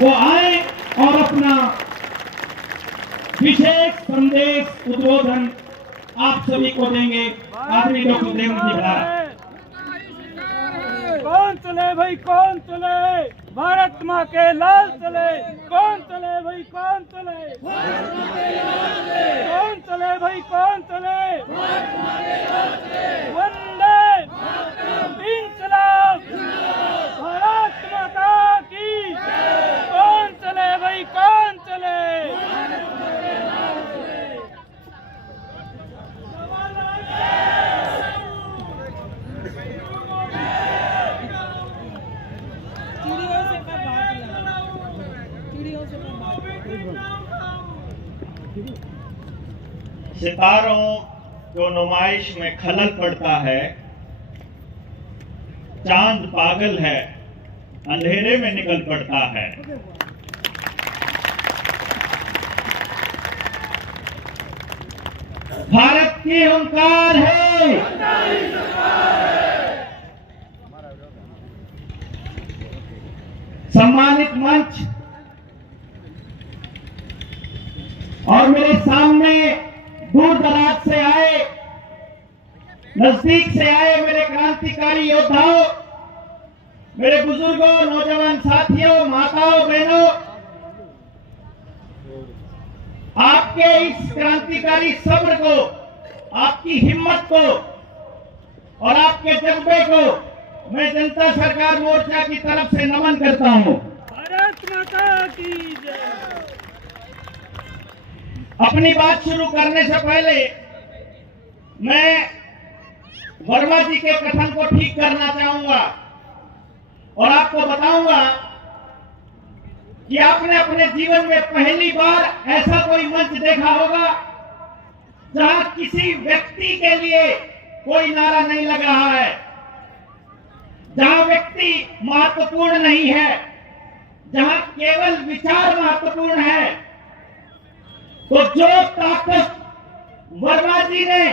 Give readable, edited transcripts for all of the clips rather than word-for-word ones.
वो आए और अपना विशेष संदेश उद्बोधन आप सभी को देंगे। आदरणीय डॉक्टर देवेंद्र जी भारत। कौन चले भाई कौन चले, भारत माँ के लाल चले। कौन चले भाई कौन चले, भारत माँ के लाल चले। कौन चले भाई कौन चले, भारत माँ के लाल चले। वंदे इंकलाब, भारत माता की। कौन चले भाई कौन चले, सितारों को नुमाइश में खलल पड़ता है, चांद पागल है अंधेरे में निकल पड़ता है। भारत की हुंकार है, सम्मानित मंच और मेरे सामने दूर दराज से आए, नजदीक से आए मेरे क्रांतिकारी योद्धाओं, मेरे बुजुर्गों, नौजवान साथियों, माताओं, बहनों, आपके इस क्रांतिकारी सब्र को, आपकी हिम्मत को और आपके जज्बे को मैं जनता सरकार मोर्चा की तरफ से नमन करता हूं। भारत माता की जय। अपनी बात शुरू करने से पहले मैं वर्मा जी के कथन को ठीक करना चाहूंगा और आपको बताऊंगा कि आपने अपने जीवन में पहली बार ऐसा कोई मंच देखा होगा जहां किसी व्यक्ति के लिए कोई नारा नहीं लग रहा है, जहां व्यक्ति महत्वपूर्ण नहीं है, जहां केवल विचार महत्वपूर्ण है। तो जो ताकत वर्मा जी ने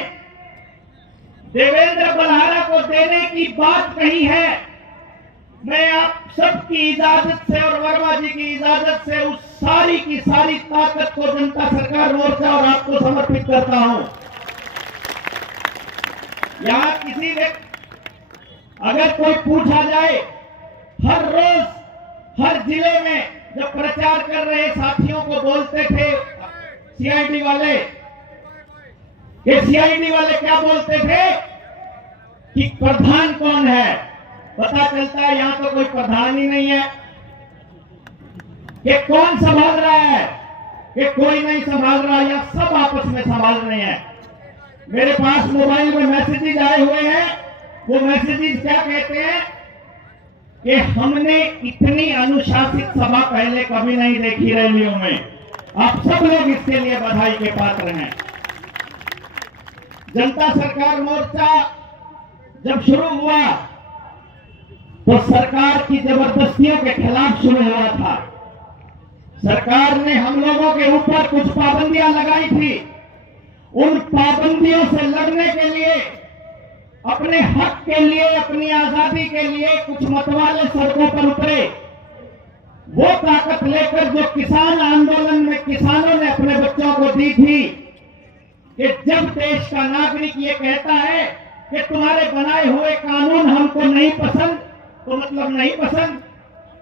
देवेंद्र बलहारा को देने की बात कही है, मैं आप सबकी इजाजत से और वर्मा जी की इजाजत से उस सारी की सारी ताकत को जनता सरकार मोर्चा और आपको समर्पित करता हूं। यहां किसी व्यक्ति अगर कोई पूछा जाए, हर रोज हर जिले में जब प्रचार कर रहे साथियों को बोलते थे सीआईडी वाले, ये सीआईडी वाले क्या बोलते थे कि प्रधान कौन है, पता चलता है यहां तो कोई प्रधान ही नहीं है। ये कौन संभाल रहा है, ये कोई नहीं संभाल रहा, या सब आपस में संभाल रहे हैं। मेरे पास मोबाइल में मैसेजेस आए हुए हैं, वो मैसेजेस क्या कहते हैं कि हमने इतनी अनुशासित सभा पहले कभी नहीं देखी रैलियों में। आप सब लोग इसके लिए बधाई के पात्र हैं। जनता सरकार मोर्चा जब शुरू हुआ तो सरकार की जबरदस्तियों के खिलाफ शुरू हुआ था। सरकार ने हम लोगों के ऊपर कुछ पाबंदियां लगाई थी। उन पाबंदियों से लड़ने के लिए, अपने हक के लिए, अपनी आजादी के लिए कुछ मतवाले सड़कों पर उतरे। वो ताकत लेकर जो किसान आंदोलन में किसानों ने अपने बच्चों को दी थी कि जब देश का नागरिक ये कहता है कि तुम्हारे बनाए हुए कानून हमको नहीं पसंद, तो मतलब नहीं पसंद,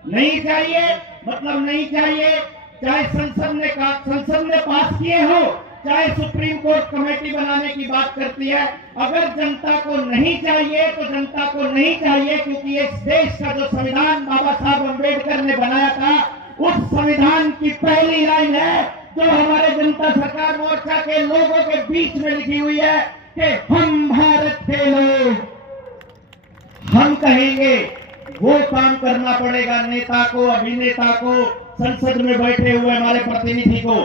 नहीं चाहिए मतलब नहीं चाहिए, चाहे संसद ने पास किए हो, चाहे सुप्रीम कोर्ट कमेटी बनाने की बात करती है। अगर जनता को नहीं चाहिए तो जनता को नहीं चाहिए, क्योंकि इस देश का जो संविधान बाबा साहब अम्बेडकर ने बनाया था, उस संविधान की पहली लाइन है जो हमारे जनता सरकार मोर्चा के लोगों के बीच में लिखी हुई है कि हम भारत के लोग, हम कहेंगे वो काम करना पड़ेगा नेता को, अभिनेता को, संसद में बैठे हुए हमारे प्रतिनिधि को।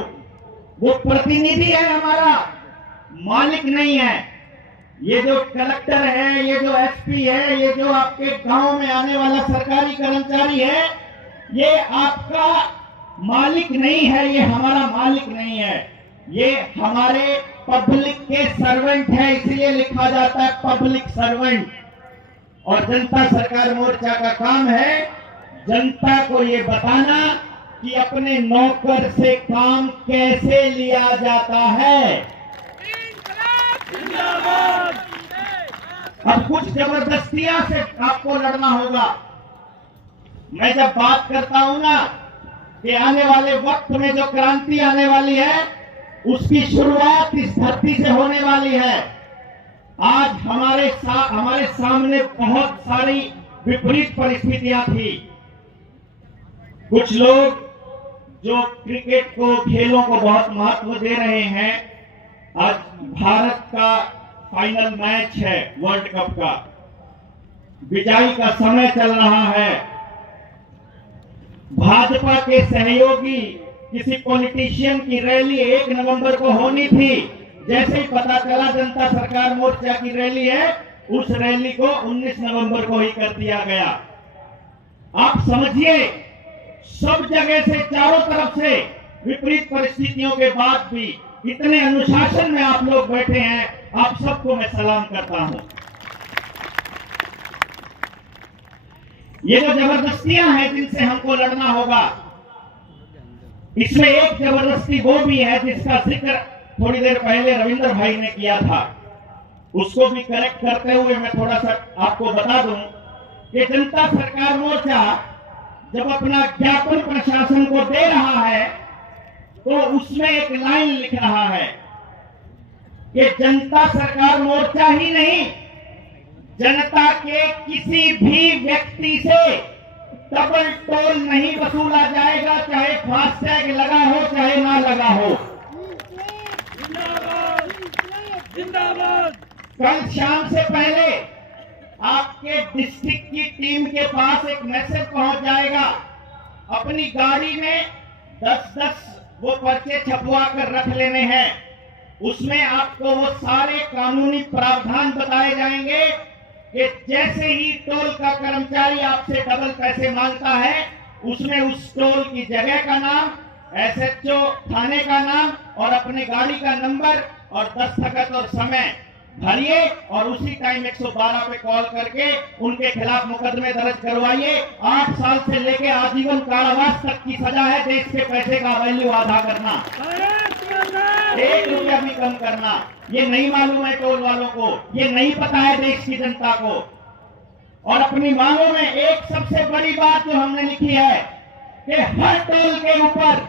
वो प्रतिनिधि है हमारा, मालिक नहीं है। ये जो कलेक्टर है, ये जो एसपी है, ये जो आपके गांव में आने वाला सरकारी कर्मचारी है, ये आपका मालिक नहीं है, ये हमारा मालिक नहीं है, ये हमारे पब्लिक के सर्वेंट है, इसलिए लिखा जाता है पब्लिक सर्वेंट। और जनता सरकार मोर्चा का काम है जनता को ये बताना कि अपने नौकर से काम कैसे लिया जाता है। अब कुछ जबरदस्तियां से आपको लड़ना होगा। मैं जब बात करता हूं ना कि आने वाले वक्त में जो क्रांति आने वाली है उसकी शुरुआत इस धरती से होने वाली है। आज हमारे सामने बहुत सारी विपरीत परिस्थितियां थी। कुछ लोग जो क्रिकेट को, खेलों को बहुत महत्व दे रहे हैं, आज भारत का फाइनल मैच है वर्ल्ड कप का, विजयी का समय चल रहा है। भाजपा के सहयोगी किसी पॉलिटिशियन की रैली 1 नवंबर को होनी थी, जैसे ही पता चला जनता सरकार मोर्चा की रैली है, उस रैली को 19 नवंबर को ही कर दिया गया। आप समझिए, सब जगह से, चारों तरफ से विपरीत परिस्थितियों के बाद भी इतने अनुशासन में आप लोग बैठे हैं, आप सबको मैं सलाम करता हूं। ये जो जबरदस्तियां हैं जिनसे हमको लड़ना होगा, इसमें एक जबरदस्ती वो भी है जिसका जिक्र थोड़ी देर पहले रविंद्र भाई ने किया था। उसको भी करेक्ट करते हुए मैं थोड़ा सा आपको बता दूं कि जनता सरकार मोर्चा जब अपना ज्ञापन प्रशासन को दे रहा है तो उसमें एक लाइन लिख रहा है कि जनता सरकार मोर्चा ही नहीं, जनता के किसी भी व्यक्ति से डबल टोल नहीं वसूला जाएगा, चाहे फास्टैग लगा हो चाहे ना लगा हो। जिंदाबाद। कल शाम से पहले आपके डिस्ट्रिक्ट की टीम के पास एक मैसेज पहुंच जाएगा। अपनी गाड़ी में 10-10 वो पर्चे छपवा कर रख लेने हैं। उसमें आपको वो सारे कानूनी प्रावधान बताए जाएंगे कि जैसे ही टोल का कर्मचारी आपसे डबल पैसे मांगता है, उसमें उस टोल की जगह का नाम, एसएचओ थाने का नाम और अपने गाड़ी का नंबर और दस्तखत और समय भरिए और उसी टाइम 112 पे कॉल करके उनके खिलाफ मुकदमे दर्ज करवाइए। 8 साल से लेके आजीवन कारावास तक की सजा है। देश के पैसे का वैल्यू आधा करना, 1 रुपया भी कम करना। ये नहीं मालूम है टोल वालों को, ये नहीं पता है देश की जनता को। और अपनी मांगों में एक सबसे बड़ी बात जो हमने लिखी है कि हर टोल के ऊपर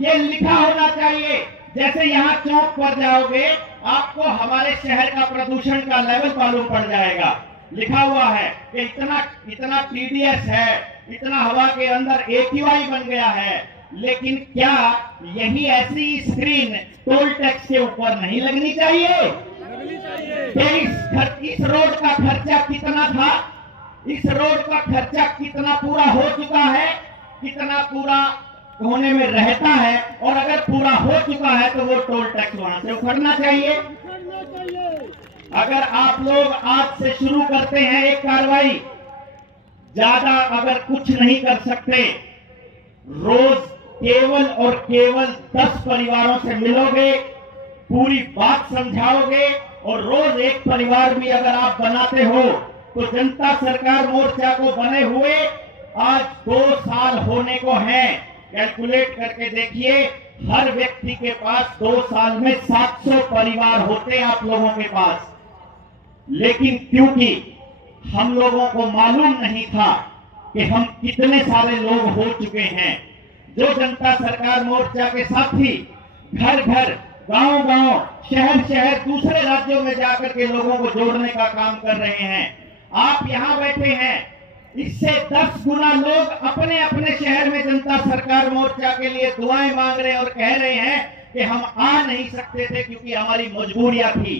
ये लिखा होना चाहिए, जैसे यहाँ चौक पर जाओगे आपको हमारे शहर का प्रदूषण का लेवल मालूम पड़ जाएगा। लिखा हुआ है कि इतना टीडीएस है, इतना हवा के अंदर AQI बन गया है। लेकिन क्या यही ऐसी स्क्रीन टोल टैक्स के ऊपर नहीं लगनी चाहिए? इस रोड का खर्चा कितना था, इस रोड का खर्चा कितना पूरा हो चुका है, कितना पूरा होने में रहता है, और अगर पूरा हो चुका है तो वो टोल टैक्स वहां से उखड़ना चाहिए। अगर आप लोग आज से शुरू करते हैं एक कार्रवाई, ज्यादा अगर कुछ नहीं कर सकते, रोज केवल और केवल 10 परिवारों से मिलोगे, पूरी बात समझाओगे और रोज एक परिवार भी अगर आप बनाते हो तो जनता सरकार मोर्चा को बने हुए आज 2 साल होने को हैं। कैलकुलेट करके देखिए, हर व्यक्ति के पास 2 साल में 700 परिवार होते हैं आप लोगों के पास। लेकिन क्योंकि हम लोगों को मालूम नहीं था कि हम कितने सारे लोग हो चुके हैं, जो जनता सरकार मोर्चा के साथी घर घर, गांव गांव, शहर शहर, दूसरे राज्यों में जाकर के लोगों को जोड़ने का काम कर रहे हैं। आप यहां बैठे हैं, इससे 10 गुना लोग अपने अपने शहर में जनता सरकार मोर्चा के लिए दुआएं मांग रहे हैं और कह रहे हैं कि हम आ नहीं सकते थे क्योंकि हमारी मजबूरियां थी।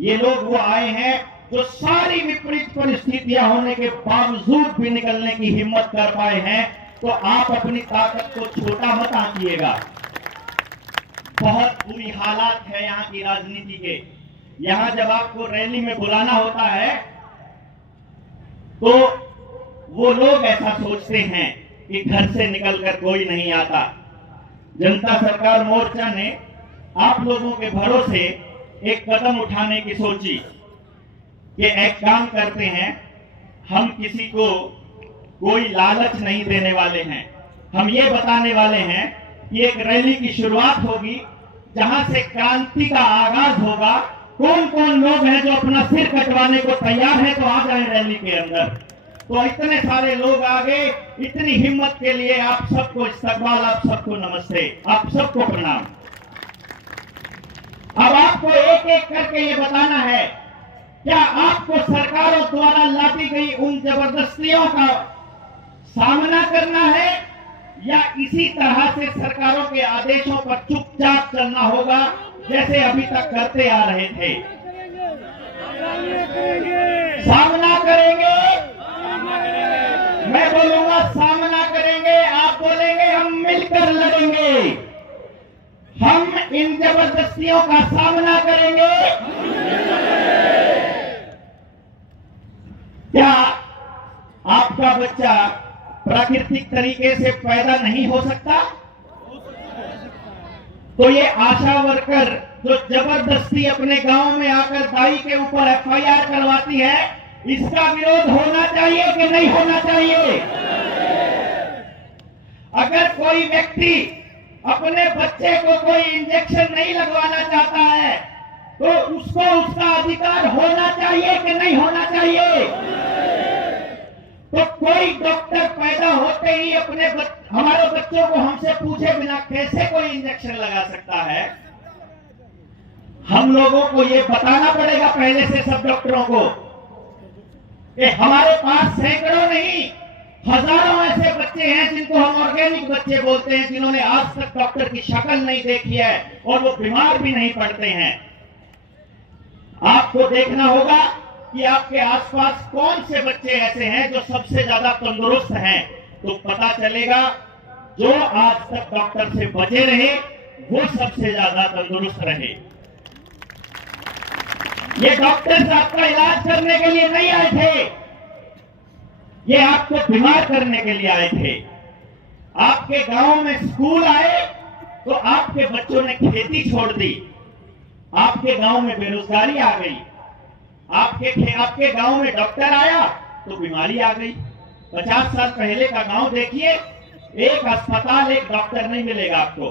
ये लोग वो आए हैं जो सारी विपरीत परिस्थितियां होने के बावजूद भी निकलने की हिम्मत कर पाए हैं। तो आप अपनी ताकत को छोटा मत आंकिएगा। बहुत बुरी हालात है यहाँ की राजनीति के। यहाँ जब आपको रैली में बुलाना होता है तो वो लोग ऐसा सोचते हैं कि घर से निकलकर कोई नहीं आता। जनता सरकार मोर्चा ने आप लोगों के भरोसे एक कदम उठाने की सोची कि एक काम करते हैं, हम किसी को कोई लालच नहीं देने वाले हैं, हम ये बताने वाले हैं कि एक रैली की शुरुआत होगी जहां से क्रांति का आगाज होगा। कौन कौन लोग हैं जो अपना सिर कटवाने को तैयार है तो आ जाए रैली के अंदर। तो इतने सारे लोग आ गए, इतनी हिम्मत के लिए आप सबको इस्तकबाल, आप सबको नमस्ते, आप सबको प्रणाम। अब आपको एक एक करके ये बताना है, क्या आपको सरकारों द्वारा लादी गई उन जबरदस्तियों का सामना करना है या इसी तरह से सरकारों के आदेशों पर चुपचाप चलना होगा जैसे अभी तक करते आ रहे थे? सामना करेंगे। मैं बोलूंगा सामना करेंगे, आप बोलेंगे हम मिलकर लड़ेंगे। हम इन जबरदस्तियों का सामना करेंगे। क्या आपका बच्चा प्राकृतिक तरीके से पैदा नहीं हो सकता? तो ये आशा वर्कर जो जबरदस्ती अपने गांव में आकर दाई के ऊपर एफआईआर करवाती है, इसका विरोध होना चाहिए कि नहीं होना चाहिए? अगर कोई व्यक्ति अपने बच्चे को कोई इंजेक्शन नहीं लगवाना चाहता है तो उसको उसका अधिकार होना चाहिए कि नहीं होना चाहिए? तो कोई डॉक्टर पैदा होते ही अपने हमारे बच्चों को हमसे पूछे बिना कैसे कोई इंजेक्शन लगा सकता है? हम लोगों को ये बताना पड़ेगा पहले से सब डॉक्टरों को कि हमारे पास सैकड़ों नहीं हजारों ऐसे बच्चे हैं जिनको हम ऑर्गेनिक बच्चे बोलते हैं, जिन्होंने आज तक डॉक्टर की शक्ल नहीं देखी है और वो बीमार भी नहीं पड़ते हैं। आपको देखना होगा कि आपके आसपास कौन से बच्चे ऐसे हैं जो सबसे ज्यादा तंदुरुस्त हैं, तो पता चलेगा जो आज तक डॉक्टर से बचे रहे वो सबसे ज्यादा तंदुरुस्त रहे। ये डॉक्टर्स आपका इलाज करने के लिए नहीं आए थे, ये आपको बीमार करने के लिए आए थे। आपके गांव में स्कूल आए तो आपके बच्चों ने खेती छोड़ दी, आपके गांव में बेरोजगारी आ गई, आपके गांव में डॉक्टर आया तो बीमारी आ गई। 50 साल पहले का गांव देखिए, एक अस्पताल एक डॉक्टर नहीं मिलेगा आपको,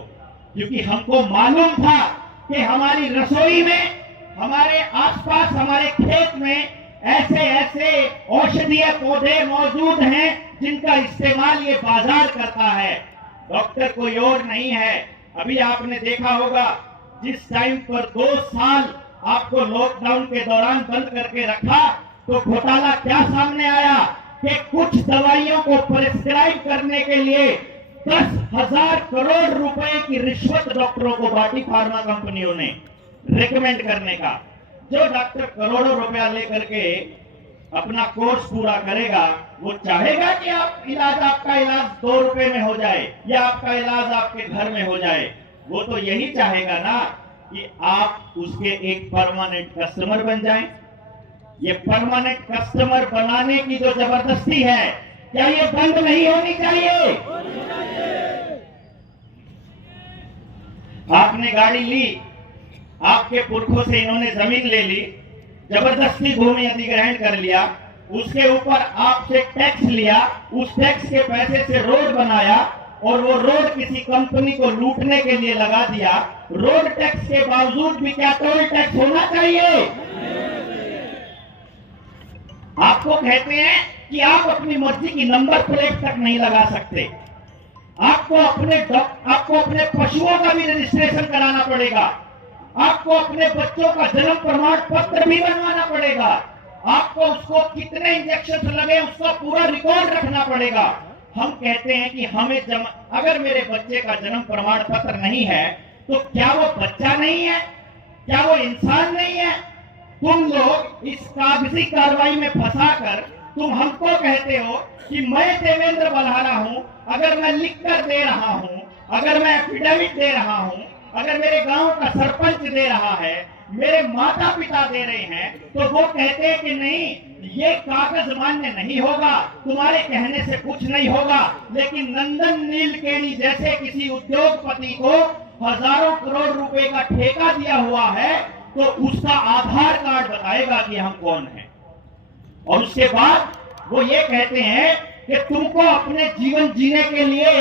क्योंकि हमको मालूम था कि हमारी रसोई में, हमारे आसपास, हमारे खेत में ऐसे ऐसे औषधीय पौधे मौजूद हैं जिनका इस्तेमाल ये बाजार करता है, डॉक्टर कोई और नहीं है। अभी आपने देखा होगा जिस टाइम पर 2 साल आपको लॉकडाउन के दौरान बंद करके रखा तो घोटाला क्या सामने आया कि कुछ दवाइयों को प्रिस्क्राइब करने के लिए 10,000 करोड़ रुपए की रिश्वत डॉक्टरों को बांटी फार्मा कंपनियों ने रिकमेंड करने का। जो डॉक्टर करोड़ों रुपया लेकर के अपना कोर्स पूरा करेगा वो चाहेगा कि आपका इलाज 2 रुपए में हो जाए या आपका इलाज आपके घर में हो जाए। वो तो यही चाहेगा ना कि आप उसके एक परमानेंट कस्टमर बन जाएं। ये परमानेंट कस्टमर बनाने की जो जबरदस्ती है, क्या ये बंद नहीं होनी चाहिए? आपने गाड़ी ली, आपके पुरखों से इन्होंने जमीन ले ली, जबरदस्ती भूमि अधिग्रहण कर लिया, उसके ऊपर आपसे टैक्स लिया, उस टैक्स के पैसे से रोड बनाया और वो रोड किसी कंपनी को लूटने के लिए लगा दिया। रोड टैक्स के बावजूद भी क्या टोल टैक्स होना चाहिए? आपको कहते हैं कि आप अपनी मर्जी की नंबर प्लेट तक नहीं लगा सकते, आपको अपने पशुओं का भी रजिस्ट्रेशन कराना पड़ेगा, आपको अपने बच्चों का जन्म प्रमाण पत्र भी बनवाना पड़ेगा, आपको उसको कितने इंजेक्शन लगे उसका पूरा रिकॉर्ड रखना पड़ेगा। हम कहते हैं कि अगर मेरे बच्चे का जन्म प्रमाण पत्र नहीं है तो क्या वो बच्चा नहीं है? क्या वो इंसान नहीं है? तुम लोग इस कागजी कार्रवाई में फंसाकर तुम हमको कहते हो कि मैं देवेंद्र बलहारा हूं, अगर मैं लिख कर दे रहा हूं, अगर मैं एफिडेविट दे रहा हूं, अगर मेरे गांव का सरपंच दे रहा है, मेरे माता पिता दे रहे हैं, तो वो कहते हैं कि नहीं ये कागज मान्य नहीं होगा, तुम्हारे कहने से कुछ नहीं होगा। लेकिन नंदन नीलकेणी जैसे किसी उद्योगपति को हजारों करोड़ रुपए का ठेका दिया हुआ है तो उसका आधार कार्ड बताएगा कि हम कौन हैं, और उसके बाद वो ये कहते हैं कि तुमको अपने जीवन जीने के लिए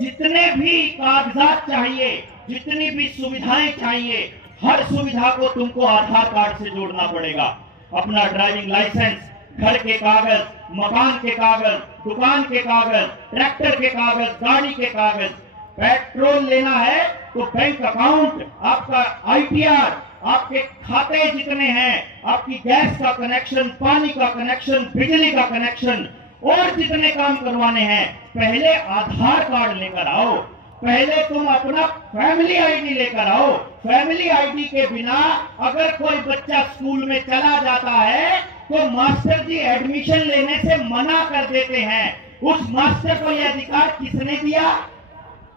जितने भी कागजात चाहिए, जितनी भी सुविधाएं चाहिए, हर सुविधा को तुमको आधार कार्ड से जोड़ना पड़ेगा। अपना ड्राइविंग लाइसेंस, घर के कागज, मकान के कागज, दुकान के कागज, ट्रैक्टर के कागज, गाड़ी के कागज, पेट्रोल लेना है तो बैंक अकाउंट, आपका ITR, आपके खाते जितने हैं, आपकी गैस का कनेक्शन, पानी का कनेक्शन, बिजली का कनेक्शन और जितने काम करवाने हैं, पहले आधार कार्ड लेकर आओ। पहले तुम अपना फैमिली आईडी लेकर आओ। फैमिली आईडी के बिना अगर कोई बच्चा स्कूल में चला जाता है तो मास्टर जी एडमिशन लेने से मना कर देते हैं। उस मास्टर को यह अधिकार किसने दिया?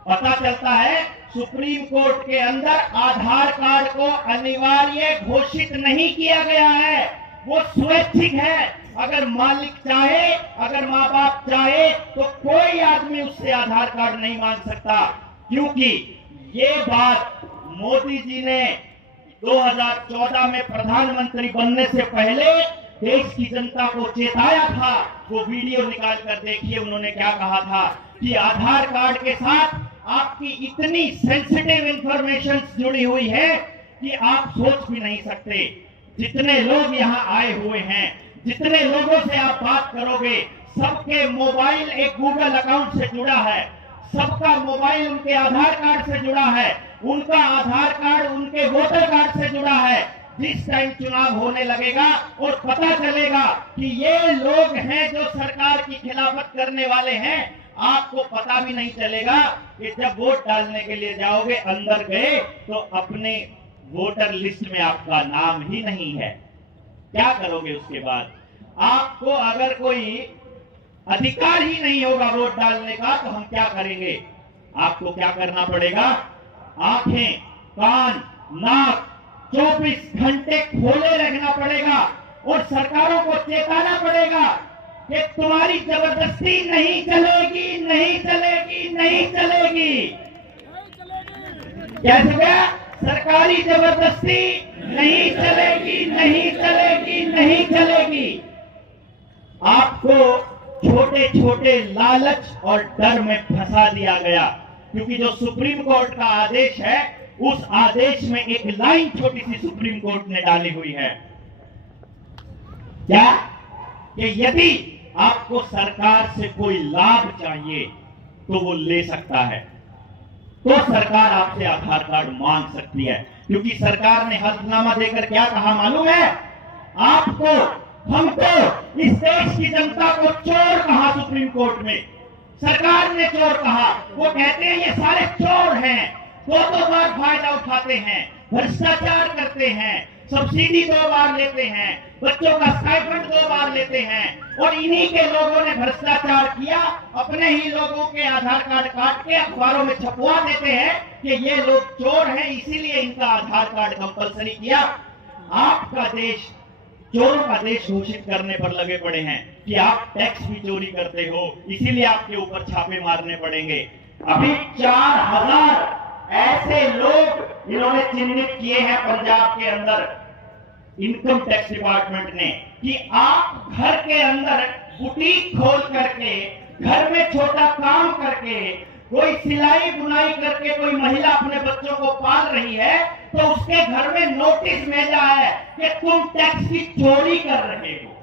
पता चलता है सुप्रीम कोर्ट के अंदर आधार कार्ड को अनिवार्य घोषित नहीं किया गया है, वो स्वैच्छिक है। अगर मालिक चाहे, अगर माँ बाप चाहे तो कोई आदमी उससे आधार कार्ड नहीं मांग सकता, क्योंकि ये बात मोदी जी ने 2014 में प्रधानमंत्री बनने से पहले देश की जनता को चेताया था। वो वीडियो निकाल कर देखिए, उन्होंने क्या कहा था कि आधार कार्ड के साथ आपकी इतनी सेंसिटिव इंफॉर्मेशन जुड़ी हुई है कि आप सोच भी नहीं सकते। जितने लोग यहाँ आए हुए हैं, जितने लोगों से आप बात करोगे, सबके मोबाइल एक गूगल अकाउंट से जुड़ा है, सबका मोबाइल उनके आधार कार्ड से जुड़ा है, उनका आधार कार्ड उनके वोटर कार्ड से जुड़ा है। जिस टाइम चुनाव होने लगेगा और पता चलेगा कि ये लोग हैं जो सरकार की खिलाफत करने वाले हैं, आपको पता भी नहीं चलेगा कि जब वोट डालने के लिए जाओगे, अंदर गए तो अपने वोटर लिस्ट में आपका नाम ही नहीं है। क्या करोगे उसके बाद? आपको अगर कोई अधिकार ही नहीं होगा वोट डालने का तो हम क्या करेंगे? आपको क्या करना पड़ेगा? आंखें, कान, नाक 24 घंटे खोले रखना पड़ेगा और सरकारों को चेताना पड़ेगा कि तुम्हारी जबरदस्ती नहीं चलेगी, नहीं चलेगी, नहीं चलेगी। कैसे गया? सरकारी जबरदस्ती नहीं चलेगी, नहीं चलेगी, नहीं चलेगी। आपको छोटे छोटे लालच और डर में फंसा दिया गया, क्योंकि जो सुप्रीम कोर्ट का आदेश है, उस आदेश में एक लाइन छोटी सी सुप्रीम कोर्ट ने डाली हुई है। क्या? कि यदि आपको सरकार से कोई लाभ चाहिए तो वो ले सकता है, तो सरकार आपसे आधार कार्ड मांग सकती है। क्योंकि सरकार ने हल्फनामा देकर क्या कहा मालूम है? आपको, हमको, इस देश की जनता को चोर कहा सुप्रीम कोर्ट में। सरकार ने चोर कहा। वो कहते हैं ये सारे चोर हैं, दो बार फायदा उठाते हैं, भ्रष्टाचार करते हैं, सब्सिडी 2 बार लेते हैं, बच्चों का स्टाइपेंड 2 बार लेते हैं, और इन्हीं के लोगों ने भ्रष्टाचार किया। अपने ही लोगों के आधार कार्ड काट के अखबारों में छपवा देते हैं कि ये लोग चोर हैं, इसीलिए इनका आधार कार्ड कंपलसरी किया। आपका देश चोरों का देश घोषित करने पर लगे पड़े हैं कि आप टैक्स भी चोरी करते हो, इसीलिए आपके ऊपर छापे मारने पड़ेंगे। अभी 4000 ऐसे लोग इन्होंने चिन्हित किए हैं पंजाब के अंदर, इनकम टैक्स डिपार्टमेंट ने, कि आप घर के अंदर बुटीक खोल करके, घर में छोटा काम करके, कोई सिलाई बुनाई करके कोई महिला अपने बच्चों को पाल रही है, तो उसके घर में नोटिस भेजा है कि तुम टैक्स की चोरी कर रहे हो।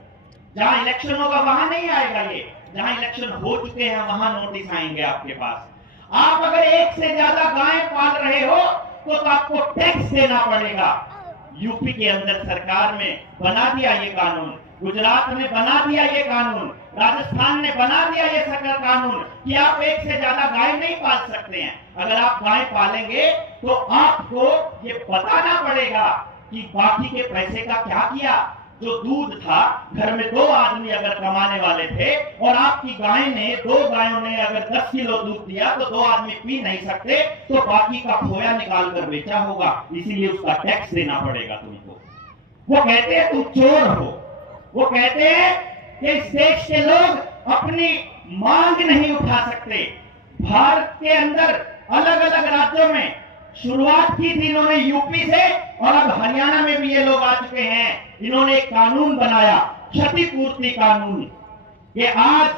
जहां इलेक्शन होगा वहां नहीं आएगा ये, जहां इलेक्शन हो चुके हैं वहां नोटिस आएंगे आपके पास। आप अगर एक से ज्यादा गाय पाल रहे हो तो आपको टैक्स देना पड़ेगा। यूपी के अंदर सरकार ने बना दिया ये कानून, गुजरात ने बना दिया ये कानून, राजस्थान ने बना दिया ये सरकार कानून कि आप एक से ज्यादा गाय नहीं पाल सकते हैं। अगर आप गाय पालेंगे तो आपको ये बताना पड़ेगा कि बाकी के पैसे का क्या किया। जो दूध था, घर में 2 आदमी अगर कमाने वाले थे और आपकी गाय ने, 2 गायों ने अगर 10 किलो दूध दिया तो 2 आदमी पी नहीं सकते, तो बाकी का खोया निकाल कर बेचा होगा, इसीलिए उसका टैक्स देना पड़ेगा तुमको। वो कहते हैं तुम चोर हो। वो कहते हैं कि इस देश के लोग अपनी मांग नहीं उठा सकते। भारत के अंदर अलग अलग राज्यों में शुरुआत की थी इन्होंने यूपी से, और अब हरियाणा में भी ये लोग आ चुके हैं। इन्होंने एक कानून बनाया, क्षतिपूर्ति कानून। ये आज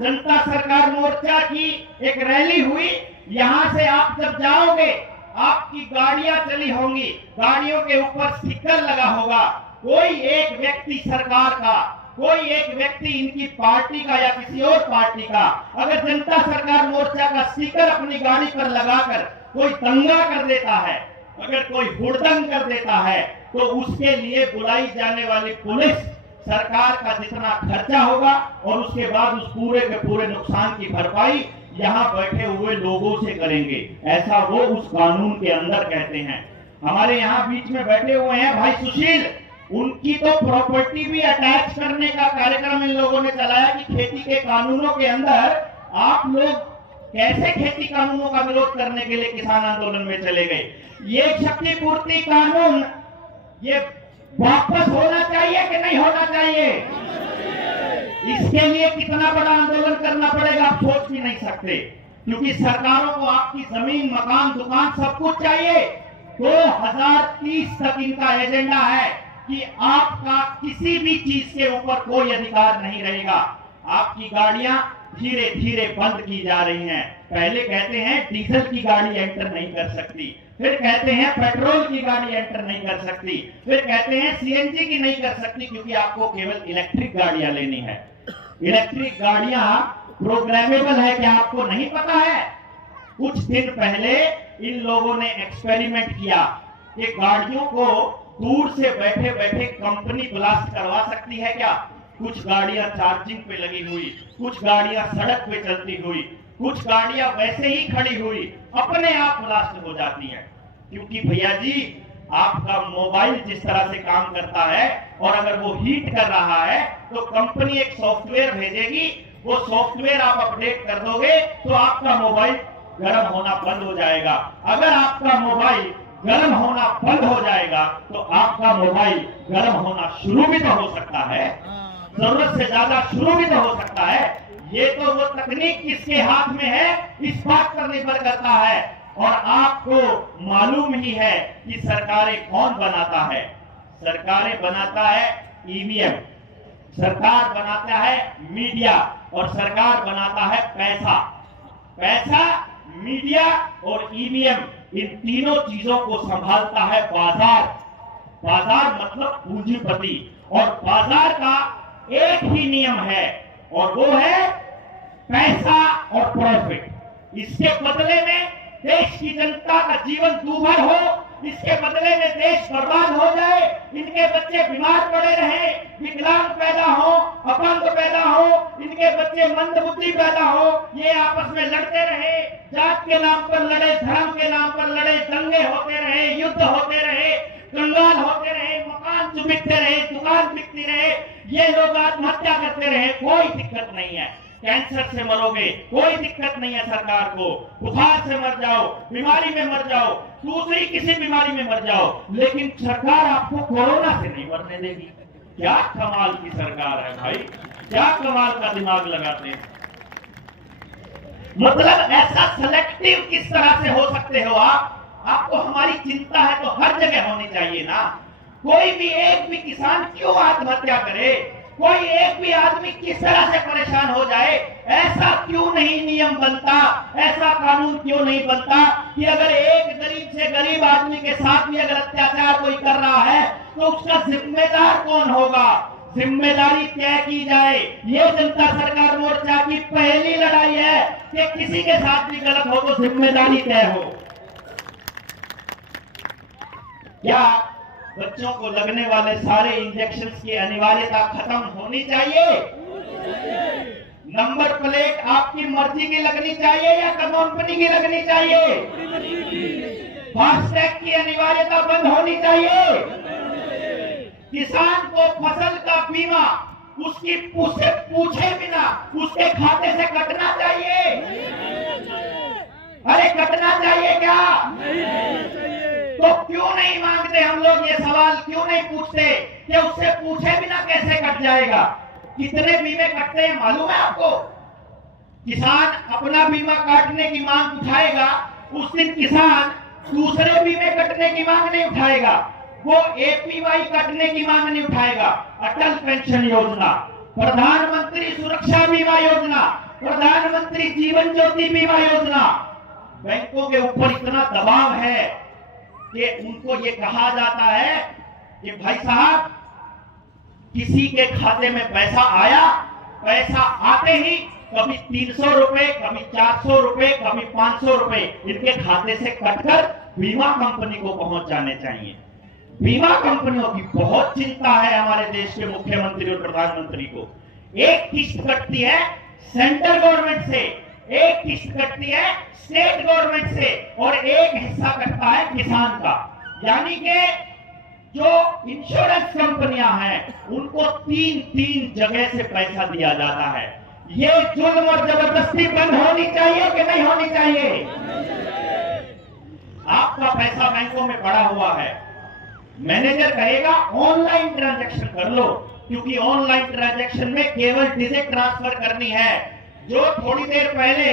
जनता सरकार मोर्चा की एक रैली हुई यहां से आप जब जाओगे आपकी गाड़ियां चली होंगी, गाड़ियों के ऊपर स्टिकर लगा होगा, कोई एक व्यक्ति सरकार का, कोई एक व्यक्ति इनकी पार्टी का या किसी और पार्टी का अगर जनता सरकार मोर्चा का स्टिकर अपनी गाड़ी पर लगाकर कोई दंगा कर देता है, अगर कोई हुड़दंग कर देता है, तो उसके लिए बुलाई जाने वाली पुलिस सरकार का जितना खर्चा होगा और उसके बाद उस पूरे के पूरे नुकसान की भरपाई यहाँ बैठे हुए लोगों से करेंगे। ऐसा वो उस कानून के अंदर कहते हैं। हमारे यहाँ बीच में बैठे हुए हैं भाई सुशील, उनकी तो प्रॉपर्टी भी अटैच करने का कार्यक्रम इन लोगों ने चलाया कि खेती के कानूनों के अंदर आप लोग कैसे खेती कानूनों का विरोध करने के लिए किसान आंदोलन में चले गए। ये क्षतिपूर्ति कानून ये वापस होना चाहिए कि नहीं होना चाहिए? इसके लिए कितना बड़ा आंदोलन करना पड़ेगा आप सोच भी नहीं सकते, क्योंकि सरकारों को आपकी जमीन, मकान, दुकान सब कुछ चाहिए। 2030 तक इनका एजेंडा है कि आपका किसी भी चीज के ऊपर कोई अधिकार नहीं रहेगा। आपकी गाड़ियां धीरे धीरे बंद की जा रही हैं। पहले कहते हैं डीजल की गाड़ी एंटर नहीं कर सकती, फिर कहते हैं पेट्रोल की गाड़ी एंटर नहीं कर सकती, फिर कहते हैं सीएनजी की नहीं कर सकती, क्योंकि आपको केवल इलेक्ट्रिक गाड़ियां लेनी है। इलेक्ट्रिक गाड़ियां प्रोग्रामेबल है, क्या आपको नहीं पता है? कुछ दिन पहले इन लोगों ने एक्सपेरिमेंट किया कि गाड़ियों को दूर से बैठे बैठे कंपनी ब्लास्ट करवा सकती है क्या? कुछ गाड़ियां चार्जिंग पे लगी हुई, कुछ गाड़ियां सड़क पे चलती हुई, कुछ गाड़ियां वैसे ही खड़ी हुई अपने आप ब्लास्ट हो जाती हैं। क्योंकि भैया जी आपका मोबाइल जिस तरह से काम करता है और अगर वो हीट कर रहा है तो कंपनी एक सॉफ्टवेयर भेजेगी, वो सॉफ्टवेयर आप अपडेट कर दोगे तो आपका मोबाइल गर्म होना बंद हो जाएगा। अगर आपका मोबाइल गर्म होना बंद हो जाएगा तो आपका मोबाइल गर्म होना शुरू भी तो हो सकता है, जरूरत से ज्यादा शुरू भी तो हो सकता है। ये तो वो तकनीक किसके हाथ में है इस बात पर निर्भर करता है। और आपको मालूम ही है कि सरकारें कौन बनाता है। सरकारें बनाता है ईवीएम, सरकार बनाता है मीडिया और सरकार बनाता है पैसा। पैसा, मीडिया और ईवीएम, इन तीनों चीजों को संभालता है बाजार। बाजार मतलब पूंजीपति, और बाजार का एक ही नियम है और वो है पैसा और प्रॉफिट। इसके बदले में देश की जनता का जीवन दूभर हो, इसके बदले में देश बर्बाद हो जाए, इनके बच्चे बीमार पड़े रहे, विकलांग पैदा हो, अपंग पैदा हो, इनके बच्चे मंदबुद्धि पैदा हो, ये आपस में लड़ते रहे, जात के नाम पर लड़े, धर्म के नाम पर लड़े, दंगे होते रहे, युद्ध होते रहे, कंगाल होते रहे, मकान बिकते रहे, दुकान बिकती रहे, ये लोग आत्महत्या करते रहे, कोई दिक्कत नहीं है। कैंसर से मरोगे कोई दिक्कत नहीं है सरकार को, बुखार से मर जाओ, बीमारी में मर जाओ, दूसरी किसी बीमारी में मर जाओ, लेकिन सरकार आपको कोरोना से नहीं मरने देगी। क्या कमाल की सरकार है भाई, क्या कमाल का दिमाग लगाते हैं। मतलब ऐसा सिलेक्टिव किस तरह से हो सकते हो आप? आपको हमारी चिंता है तो हर जगह होनी चाहिए ना। कोई भी एक भी किसान क्यों आत्महत्या करे, कोई एक भी आदमी किस तरह से परेशान हो जाए, ऐसा क्यों नहीं नियम बनता, ऐसा कानून क्यों नहीं बनता कि अगर एक गरीब से गरीब आदमी के साथ भी अगर अत्याचार कोई कर रहा है तो उसका जिम्मेदार कौन होगा, जिम्मेदारी तय की जाए। ये जनता सरकार मोर्चा की पहली लड़ाई है कि किसी के साथ भी गलत हो तो जिम्मेदारी तय हो। क्या बच्चों को लगने वाले सारे इंजेक्शंस की अनिवार्यता खत्म होनी चाहिए? नंबर प्लेट आपकी मर्जी की लगनी चाहिए या कंपनी की लगनी चाहिए? फास्टैग की अनिवार्यता बंद होनी चाहिए। किसान को फसल का बीमा उसकी पूछे बिना उसके खाते से कटना चाहिए। अरे कटना चाहिए क्या? तो क्यों नहीं मांगते हम लोग ये सवाल, क्यों नहीं पूछते कि उससे पूछे बिना कैसे कट जाएगा? कितने बीमे कटते हैं मालूम है आपको? किसान अपना बीमा काटने की मांग उठाएगा, उस दिन किसान दूसरे बीमे कटने की मांग नहीं उठाएगा, वो एपीवाई कटने की मांग नहीं उठाएगा। अटल पेंशन योजना, प्रधानमंत्री सुरक्षा बीमा योजना, प्रधानमंत्री जीवन ज्योति बीमा योजना, बैंकों के ऊपर इतना दबाव है कि उनको ये कहा जाता है कि भाई साहब, किसी के खाते में पैसा आया, पैसा आते ही कभी 300 रुपए, कभी 400 रुपए, कभी 500 रुपए इनके खाते से कटकर बीमा कंपनी को पहुंच जाने चाहिए। बीमा कंपनियों की बहुत चिंता है हमारे देश के मुख्यमंत्री और प्रधानमंत्री को। एक किस्त कटती है सेंट्रल गवर्नमेंट से, एक किस्त कटती है स्टेट गवर्नमेंट से, और एक हिस्सा कटता है किसान का। यानी कि जो इंश्योरेंस कंपनियां हैं उनको तीन जगह से पैसा दिया जाता है। ये जुल्म और जबरदस्ती बंद होनी चाहिए कि नहीं होनी चाहिए? आपका पैसा बैंकों में पड़ा हुआ है, मैनेजर कहेगा ऑनलाइन ट्रांजैक्शन कर लो, क्योंकि ऑनलाइन ट्रांजैक्शन में केवल डिजिट ट्रांसफर करनी है। जो थोड़ी देर पहले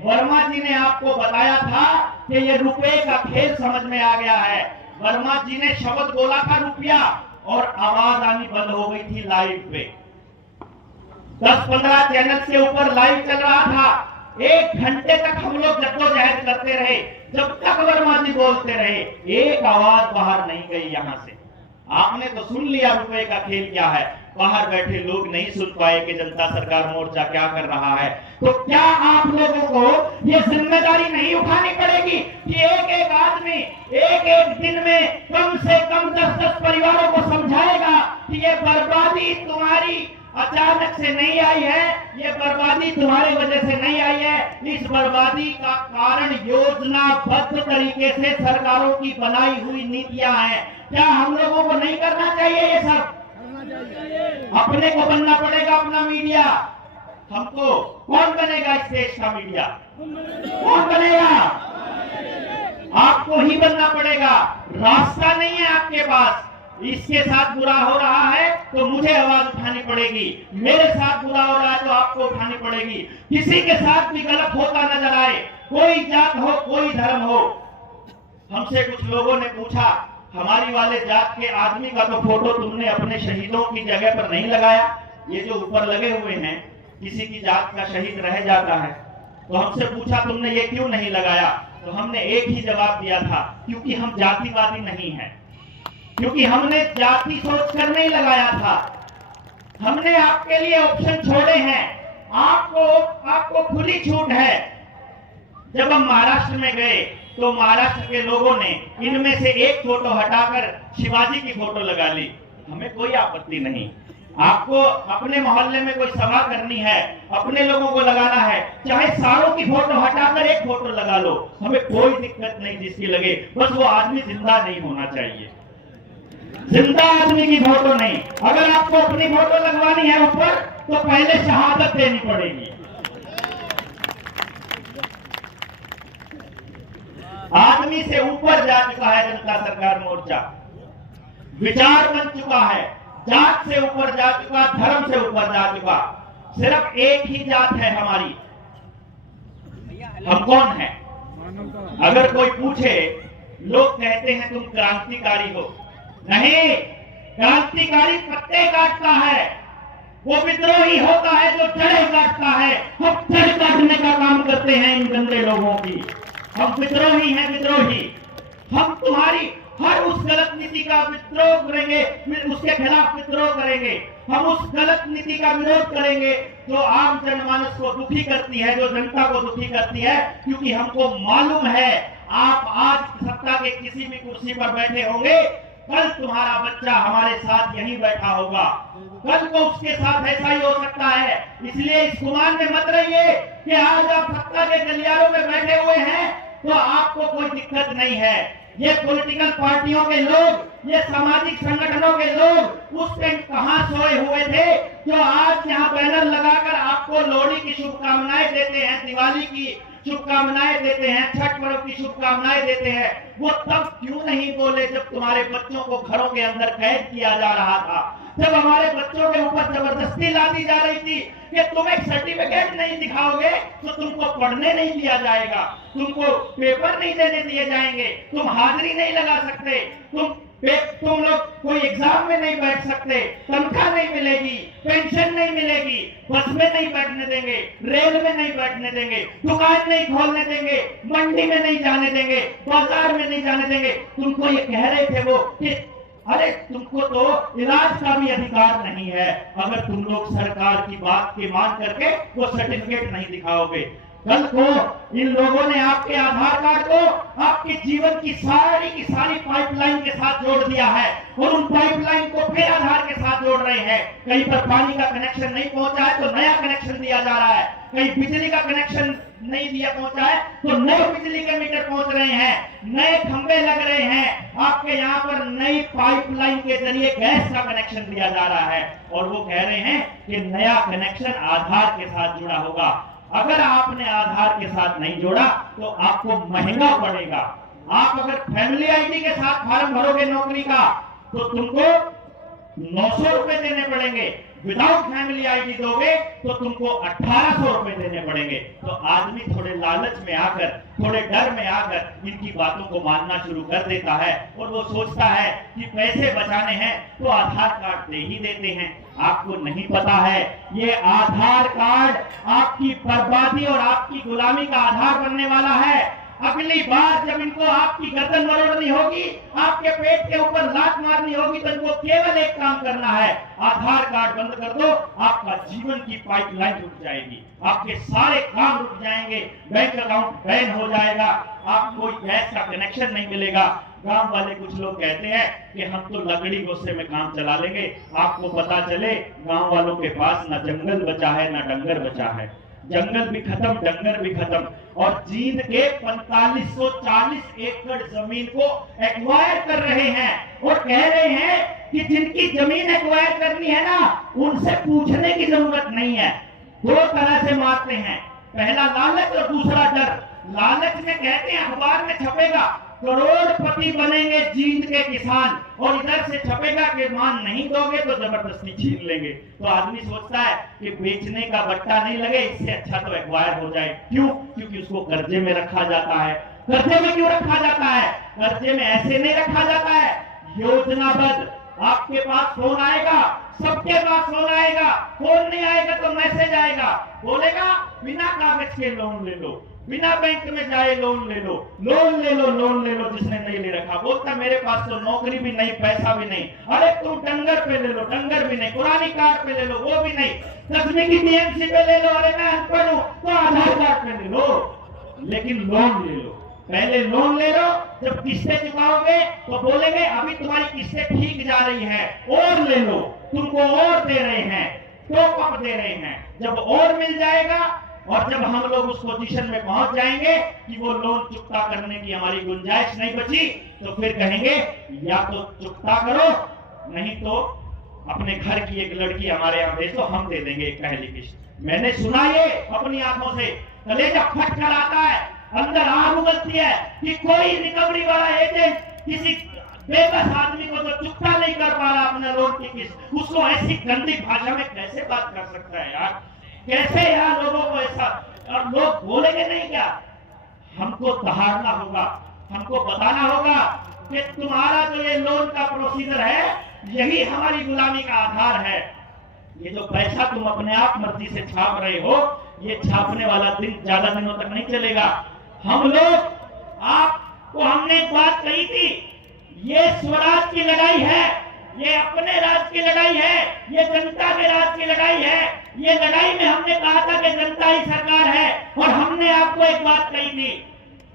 वर्मा जी ने आपको बताया था कि ये रुपए का खेल समझ में आ गया है। वर्मा जी ने शब्द बोला था रुपया, और आवाज आनी बंद हो गई थी लाइव पे। 10-15 चैनल के ऊपर लाइव चल रहा था। 1 घंटे तक हम लोग जद्दोजहद करते रहे, जब तक वर्मा जी बोलते रहे, एक आवाज बाहर नहीं गई यहां से। आपने तो सुन लिया रुपए का खेल क्या है, बाहर बैठे लोग नहीं सुन पाए कि जनता सरकार मोर्चा क्या कर रहा है। तो क्या आप लोगों को ये जिम्मेदारी नहीं उठानी पड़ेगी कि एक एक आदमी एक एक दिन में कम से कम 10-10 परिवारों को समझाएगा कि ये बर्बादी तुम्हारी अचानक से नहीं आई है, ये बर्बादी तुम्हारी वजह से नहीं आई है। इस बर्बादी का कारण योजनाबद्ध तरीके से सरकारों की बनाई हुई नीतियां हैं। क्या हम लोगों को नहीं करना चाहिए ये सब? अपने को बनना पड़ेगा अपना मीडिया। हमको कौन बनेगा इस देश का मीडिया? कौन बनेगा? आपको ही बनना पड़ेगा। रास्ता नहीं है आपके पास। इसके साथ बुरा हो रहा है तो मुझे आवाज उठानी पड़ेगी, मेरे साथ बुरा हो रहा है तो आपको उठानी पड़ेगी। किसी के साथ भी गलत होता नजर आए, कोई जात हो कोई धर्म हो। हमसे कुछ लोगों ने पूछा, हमारी वाले जात के आदमी का तो फोटो तुमने अपने शहीदों की जगह पर नहीं लगाया। ये जो ऊपर लगे हुए हैं, किसी की जात का शहीद रह जाता है तो हमसे पूछा तुमने ये क्यों नहीं लगाया? तो हमने एक ही जवाब दिया था, क्योंकि हम जातिवादी नहीं हैं, क्योंकि हमने जाति सोचकर नहीं लगाया था। हमने आपके लिए ऑप्शन छोड़े हैं। आपको खुली छूट है। जब हम महाराष्ट्र में गए तो महाराष्ट्र के लोगों ने इनमें से एक फोटो हटाकर शिवाजी की फोटो लगा ली। हमें कोई आपत्ति नहीं। आपको अपने मोहल्ले में कोई सभा करनी है, अपने लोगों को लगाना है, चाहे सारों की फोटो हटाकर एक फोटो लगा लो, हमें कोई दिक्कत नहीं जिसकी लगे, बस वो आदमी जिंदा नहीं होना चाहिए। जिंदा आदमी की फोटो नहीं। अगर आपको अपनी फोटो लगवानी है ऊपर तो पहले शहादत देनी पड़ेगी। आदमी से ऊपर जा चुका है जनता सरकार मोर्चा। विचार बन चुका है, जात से ऊपर जा चुका, धर्म से ऊपर जा चुका। सिर्फ एक ही जात है हमारी। हम कौन है? अगर कोई पूछे, लोग कहते हैं तुम क्रांतिकारी हो। नहीं, क्रांतिकारी पत्ते काटता है, वो विद्रोही होता है जो जड़ें काटता है। हम जड़ काटने का काम करते हैं इन गंदे लोगों की। हम विद्रोही हैं, विद्रोही। हम तुम्हारी हर उस गलत नीति का विद्रोह करेंगे, उसके खिलाफ विद्रोह करेंगे। हम उस गलत नीति का विरोध करेंगे जो आम जनमानस को दुखी करती है, जो जनता को दुखी करती है, क्योंकि हमको मालूम है आप आज सत्ता के किसी भी कुर्सी पर बैठे होंगे, कल तुम्हारा बच्चा हमारे साथ यहीं बैठा होगा, कल को उसके साथ ऐसा ही हो सकता है। इसलिए इस गुमान में मत रहिए कि आज आप सत्ता के गलियारों में बैठे हुए हैं तो आपको कोई दिक्कत नहीं है। ये पॉलिटिकल पार्टियों के लोग, ये सामाजिक संगठनों के लोग उस टाइम कहां सोए हुए थे जो आज यहाँ बैनर लगाकर आपको लोहड़ी की शुभकामनाएं देते हैं, दिवाली की शुभकामनाएं देते हैं, छठ पर्व की शुभकामनाएं देते हैं। वो तब क्यों नहीं बोले जब तुम्हारे बच्चों को घरों के अंदर कैद किया जा रहा था, जब हमारे बच्चों के ऊपर जबरदस्ती ला दी जा रही थी कि तुम एक सर्टिफिकेट नहीं दिखाओगे तो तुमको पढ़ने नहीं दिया जाएगा, तुमको पेपर नहीं देने दिए जाएंगे, तुम हाजिरी नहीं लगा सकते, तुम तुम लोग कोई एग्जाम में नहीं बैठ सकते, तनख्वाह नहीं मिलेगी, पेंशन नहीं मिलेगी, बस में नहीं बैठने देंगे, रेल में नहीं बैठने देंगे, दुकान नहीं खोलने देंगे, मंडी में नहीं जाने देंगे, बाजार में नहीं जाने देंगे। तुमको ये कह रहे थे वो कि अरे तुमको तो इलाज का भी अधिकार नहीं है अगर तुम लोग सरकार की बात की मान करके वो सर्टिफिकेट नहीं दिखाओगे। कल को इन लोगों ने आपके आधार कार्ड को आपके जीवन की सारी पाइपलाइन के साथ जोड़ दिया है और उन पाइपलाइन को फिर आधार के साथ जोड़ रहे हैं। कहीं पर पानी का कनेक्शन नहीं पहुंचा है तो नया कनेक्शन दिया जा रहा है, कहीं बिजली का कनेक्शन नहीं दिया पहुंचा है तो नए बिजली के मीटर पहुंच रहे हैं, नए खंभे लग रहे हैं, आपके यहाँ पर नई पाइपलाइन के जरिए गैस का कनेक्शन दिया जा रहा है और वो कह रहे हैं कि नया कनेक्शन आधार के साथ जुड़ा होगा। अगर आपने आधार के साथ नहीं जोड़ा तो आपको महंगा पड़ेगा। आप अगर फैमिली आईडी के साथ फॉर्म भरोगे नौकरी का तो तुमको 900 रुपए देने पड़ेंगे, विदाउट फैमिली आईडी दोगे तो तुमको 1800 रुपए देने पड़ेंगे। तो आदमी थोड़े लालच में आकर, थोड़े डर में आकर इनकी बातों को मानना शुरू कर देता है और वो सोचता है कि पैसे बचाने हैं तो आधार कार्ड दे ही देते हैं। आपको नहीं पता है ये आधार कार्ड आपकी बर्बादी और आपकी गुलामी का आधार बनने वाला है। अगली बार जब इनको आपकी गर्दन मरोड़नी होगी, आपके पेट के ऊपर लात मारनी होगी तो इनको केवल एक काम करना है, आधार कार्ड बंद कर दो, आपका जीवन की पाइपलाइन रुक जाएगी, आपके सारे काम रुक जाएंगे, बैंक अकाउंट बैन हो जाएगा, आपको गैस का कनेक्शन नहीं मिलेगा। गांव वाले कुछ लोग कहते हैं कि हम तो लकड़ी गोसे में काम चला लेंगे। आपको पता चले गांव वालों के पास ना जंगल बचा है ना डंगर बचा है, जंगल भी खत्म, डंगर भी खत्म। और जींद के 4540 एकड़ जमीन को एक्वायर कर रहे हैं और कह रहे हैं कि जिनकी जमीन एक्वायर करनी है ना उनसे पूछने की जरूरत नहीं है। दो तरह से मारते हैं, पहला लालच और दूसरा डर। लालच में कहते हैं अखबार में छपेगा करोड़पति बनेंगे जींद के किसान, और इधर से छपेगा कि मान नहीं दोगे तो जबरदस्ती छीन लेंगे। तो आदमी सोचता है कि बेचने का बट्टा नहीं लगे, इससे अच्छा तो एक्वायर हो जाए। क्यों? क्योंकि उसको कर्जे में रखा जाता है। कर्जे में क्यों रखा जाता है? कर्जे में ऐसे नहीं रखा जाता है, योजनाबद्ध। आपके पास फोन आएगा, सबके पास फोन आएगा, फोन नहीं आएगा तो मैसेज आएगा, बोलेगा बिना कागज के लोन ले लो, बिना बैंक में जाए लोन ले लो, लोन ले लो, लोन ले लो। जिसने नहीं ले रखा बोलता मेरे पास तो नौकरी भी नहीं, पैसा भी नहीं। अरे तुम डंगर पे ले लो, डंगर भी नहीं, पुरानी कार पे ले लो, वो भी नहीं, 10वीं की बीएमसी पे ले लो, अरे मैं अनपढ़ हूं तो आधार कार्ड पे ले लो, लेकिन लोन ले लो। पहले लोन ले लो, जब किस्तें चुकाओगे तो बोलेंगे अभी तुम्हारी किस्तें ठीक जा रही है और ले लो, तुमको और दे रहे हैं, टॉप अप दे रहे हैं। जब और मिल जाएगा और जब हम लोग उस पोजीशन में पहुंच जाएंगे कि वो लोन चुकता करने की हमारी गुंजाइश नहीं बची तो फिर कहेंगे या तो चुकता करो, नहीं तो अपने घर की एक लड़की हमारे यहाँ भेजो, हम दे देंगे एक पहली किस्त। मैंने सुना ये अपनी आंखों से, कलेजा फट कर आता है, अंदर आग उगलती है कि कोई रिकवरी वाला एजेंट किसी बेबस आदमी को तो चुकता नहीं कर पा रहा अपने लोन की किस्त, उसको ऐसी गंदी भाषा में कैसे बात कर सकता है यार? कैसे यार लोगों को ऐसा? और लोग बोलेंगे नहीं क्या? हमको दहाड़ना होगा, हमको बताना होगा कि तुम्हारा जो ये लोन का प्रोसीजर है यही हमारी गुलामी का आधार है। ये जो पैसा तुम अपने आप मर्जी से छाप रहे हो, ये छापने वाला दिन ज्यादा दिनों तक नहीं चलेगा। हम लोग, आपको हमने एक बात कही थी, ये स्वराज की लड़ाई है, ये अपने राज की लड़ाई है, ये जनता के राज की लड़ाई है। ये लड़ाई में हमने कहा था कि जनता ही सरकार है, और हमने आपको एक बात कही थी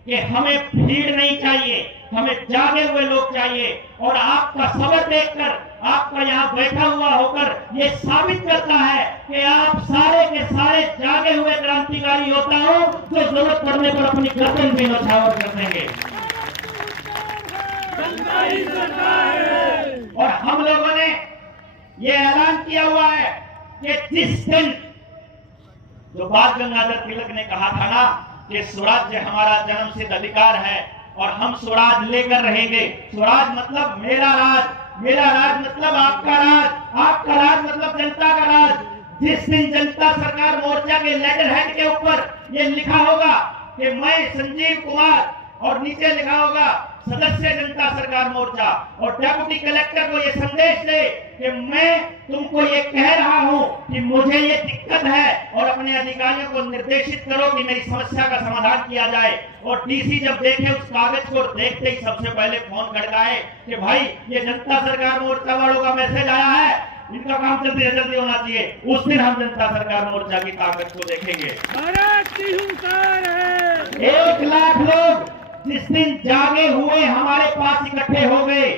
कि हमें भीड़ नहीं चाहिए, हमें जागे हुए लोग चाहिए। और आपका सबर देखकर, आपका यहाँ बैठा हुआ होकर ये साबित करता है कि आप सारे के सारे जागे हुए क्रांतिकारी योद्धा हो जो जरूरत पड़ने पर अपनी गर्दन भी न्यौछावर कर देंगे। और हम लोगों ने ये ऐलान किया हुआ है कि जिस दिन जो बाल गंगाधर तिलक ने कहा था ना कि स्वराज्य हमारा जन्मसिद्ध अधिकार है और हम स्वराज लेकर रहेंगे। स्वराज मतलब मेरा राज, मेरा राज मतलब आपका राज, आपका राज मतलब जनता का राज। जिस दिन जनता सरकार मोर्चा के लेटर हेड के ऊपर ये लिखा होगा कि मैं संजीव कुमार और नीचे लिखा होगा सदस्य जनता सरकार मोर्चा, और डेप्यूटी कलेक्टर को ये संदेश दे कि मैं तुमको ये कह रहा हूं कि मुझे ये दिक्कत है, और अपने अधिकारियों को निर्देशित करो कि मेरी समस्या का समाधान किया जाए। और डीसी जब देखे उस कागज को, देखते ही सबसे पहले फोन खड़काए कि भाई ये जनता सरकार मोर्चा वालों का मैसेज आया है, इनका काम जल्दी से जल्दी होना चाहिए। उस दिन हम जनता सरकार मोर्चा की ताकत को देखेंगे। भारत की हुंकार है। 1 लाख लोग जिस दिन जागे हुए हमारे पास इकट्ठे हो गए,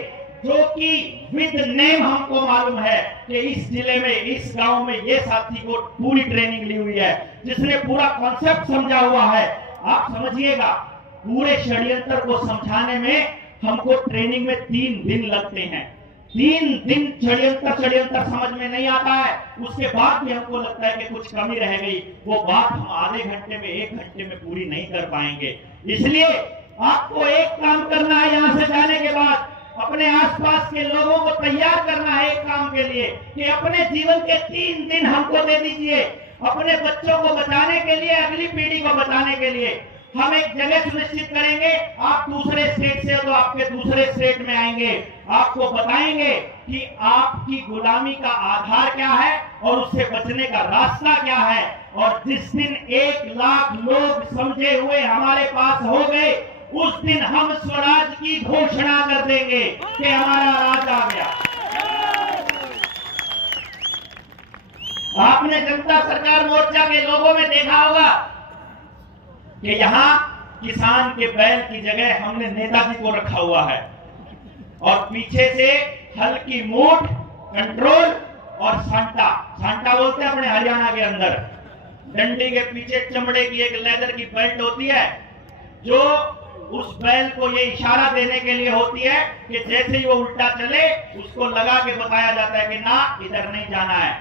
जो कि विद नेम हमको मालूम है कि इस जिले में, इस गांव में ये साथी को पूरी ट्रेनिंग ली हुई है, जिसने पूरा कॉन्सेप्ट समझा हुआ है। आप समझिएगा, पूरे षड्यंत्र को समझाने में हमको ट्रेनिंग में 3 दिन लगते हैं। 3 दिन षड्यंत्र समझ में नहीं आता है, उसके बाद भी हमको लगता है कि कुछ कमी रह गई। वो बात हम आधे घंटे में, 1 घंटे में पूरी नहीं कर पाएंगे। इसलिए आपको एक काम करना है, यहां से जाने के बाद अपने आसपास के लोगों को तैयार करना है एक काम के लिए कि अपने जीवन के 3 दिन हमको दे दीजिए, अपने बच्चों को बचाने के लिए, अगली पीढ़ी को बचाने के लिए। हम एक जगह सुनिश्चित करेंगे, आप दूसरे स्टेट से हो तो आपके दूसरे स्टेट में आएंगे, आपको बताएंगे कि आपकी गुलामी का आधार क्या है और उससे बचने का रास्ता क्या है। और जिस दिन 1 लाख लोग समझे हुए हमारे पास हो गए, उस दिन हम स्वराज की घोषणा कर देंगे कि हमारा राज आ गया। आपने जनता सरकार मोर्चा के लोगों में देखा होगा कि यहाँ किसान के बैल की जगह हमने नेताजी को रखा हुआ है, और पीछे से हल्की मूठ, कंट्रोल और सांटा, सांटा बोलते हैं अपने हरियाणा के अंदर। डंडी के पीछे चमड़े की एक लेदर की बेल्ट होती है, जो उस बैल को ये इशारा देने के लिए होती है कि जैसे ही वो उल्टा चले उसको लगा के बताया जाता है कि ना, इधर नहीं जाना है।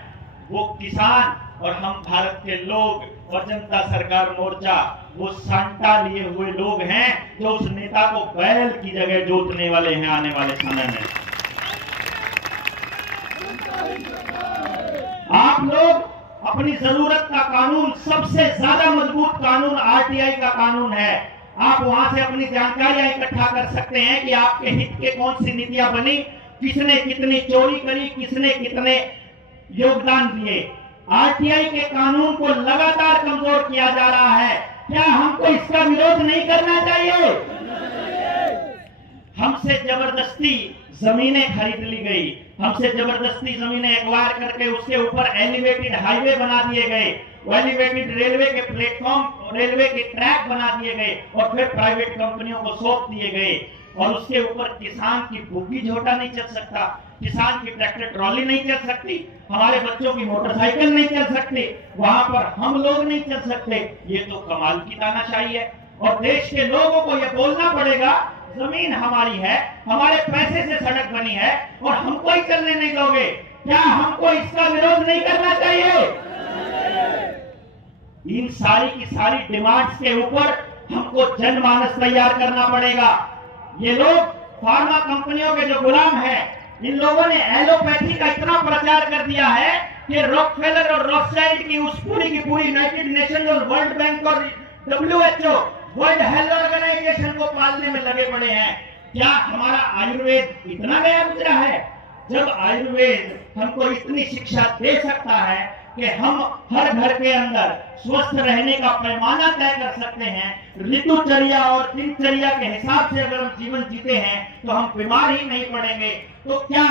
वो किसान और हम भारत के लोग और जनता सरकार मोर्चा वो सांटा लिए हुए लोग हैं, जो उस नेता को बैल की जगह जोतने वाले हैं आने वाले समय में। आप लोग अपनी जरूरत का कानून, सबसे ज्यादा मजबूत कानून आरटीआई का कानून है। आप वहां से अपनी जानकारियां इकट्ठा कर सकते हैं कि आपके हित के कौन सी नीतियां बनी, किसने कितनी चोरी करी, किसने कितने योगदान दिए। आरटीआई के कानून को लगातार कमजोर किया जा रहा है। क्या हमको इसका विरोध नहीं करना चाहिए? हमसे जबरदस्ती जमीनें खरीद ली गई, हमसे जबरदस्ती जमीनें एक्वायर करके उसके ऊपर एलिवेटेड हाईवे बना दिए गए, एलिवेटेड रेलवे के प्लेटफॉर्म, रेलवे के ट्रैक बना दिए गए और फिर प्राइवेट कंपनियों को सौंप दिए गए। और उसके ऊपर किसान की बुग्गी झोटा नहीं चल सकता, किसान की ट्रैक्टर ट्रॉली नहीं चल सकती, हमारे बच्चों की मोटरसाइकिल नहीं चल सकती, वहां पर हम लोग नहीं चल सकते। ये तो कमाल की तानाशाही है। और देश के लोगों को यह बोलना पड़ेगा, जमीन हमारी है, हमारे पैसे से सड़क बनी है और हमको ही चलने नहीं दोगे। क्या हमको इसका विरोध नहीं करना चाहिए? इन सारी की सारी डिमांड्स के ऊपर हमको जनमानस तैयार करना पड़ेगा। ये लोग फार्मा कंपनियों के जो गुलाम हैं, इन लोगों ने एलोपैथी का इतना प्रचार कर दिया है कि रॉकफेलर और रॉथशाइल्ड की उस पूरी की पूरी यूनाइटेड नेशन और वर्ल्ड बैंक और WHO, वर्ल्ड हेल्थ ऑर्गेनाइजेशन को पालने में लगे पड़े हैं। क्या हमारा आयुर्वेद इतना गया गुजरा है? जब आयुर्वेद हमको इतनी शिक्षा दे सकता है कि हम हर घर के अंदर स्वस्थ रहने का पैमाना तय कर सकते हैं, ऋतुचर्या और दिनचर्या के हिसाब से अगर हम जीवन जीते हैं तो हम बीमार ही नहीं पड़ेंगे। तो क्या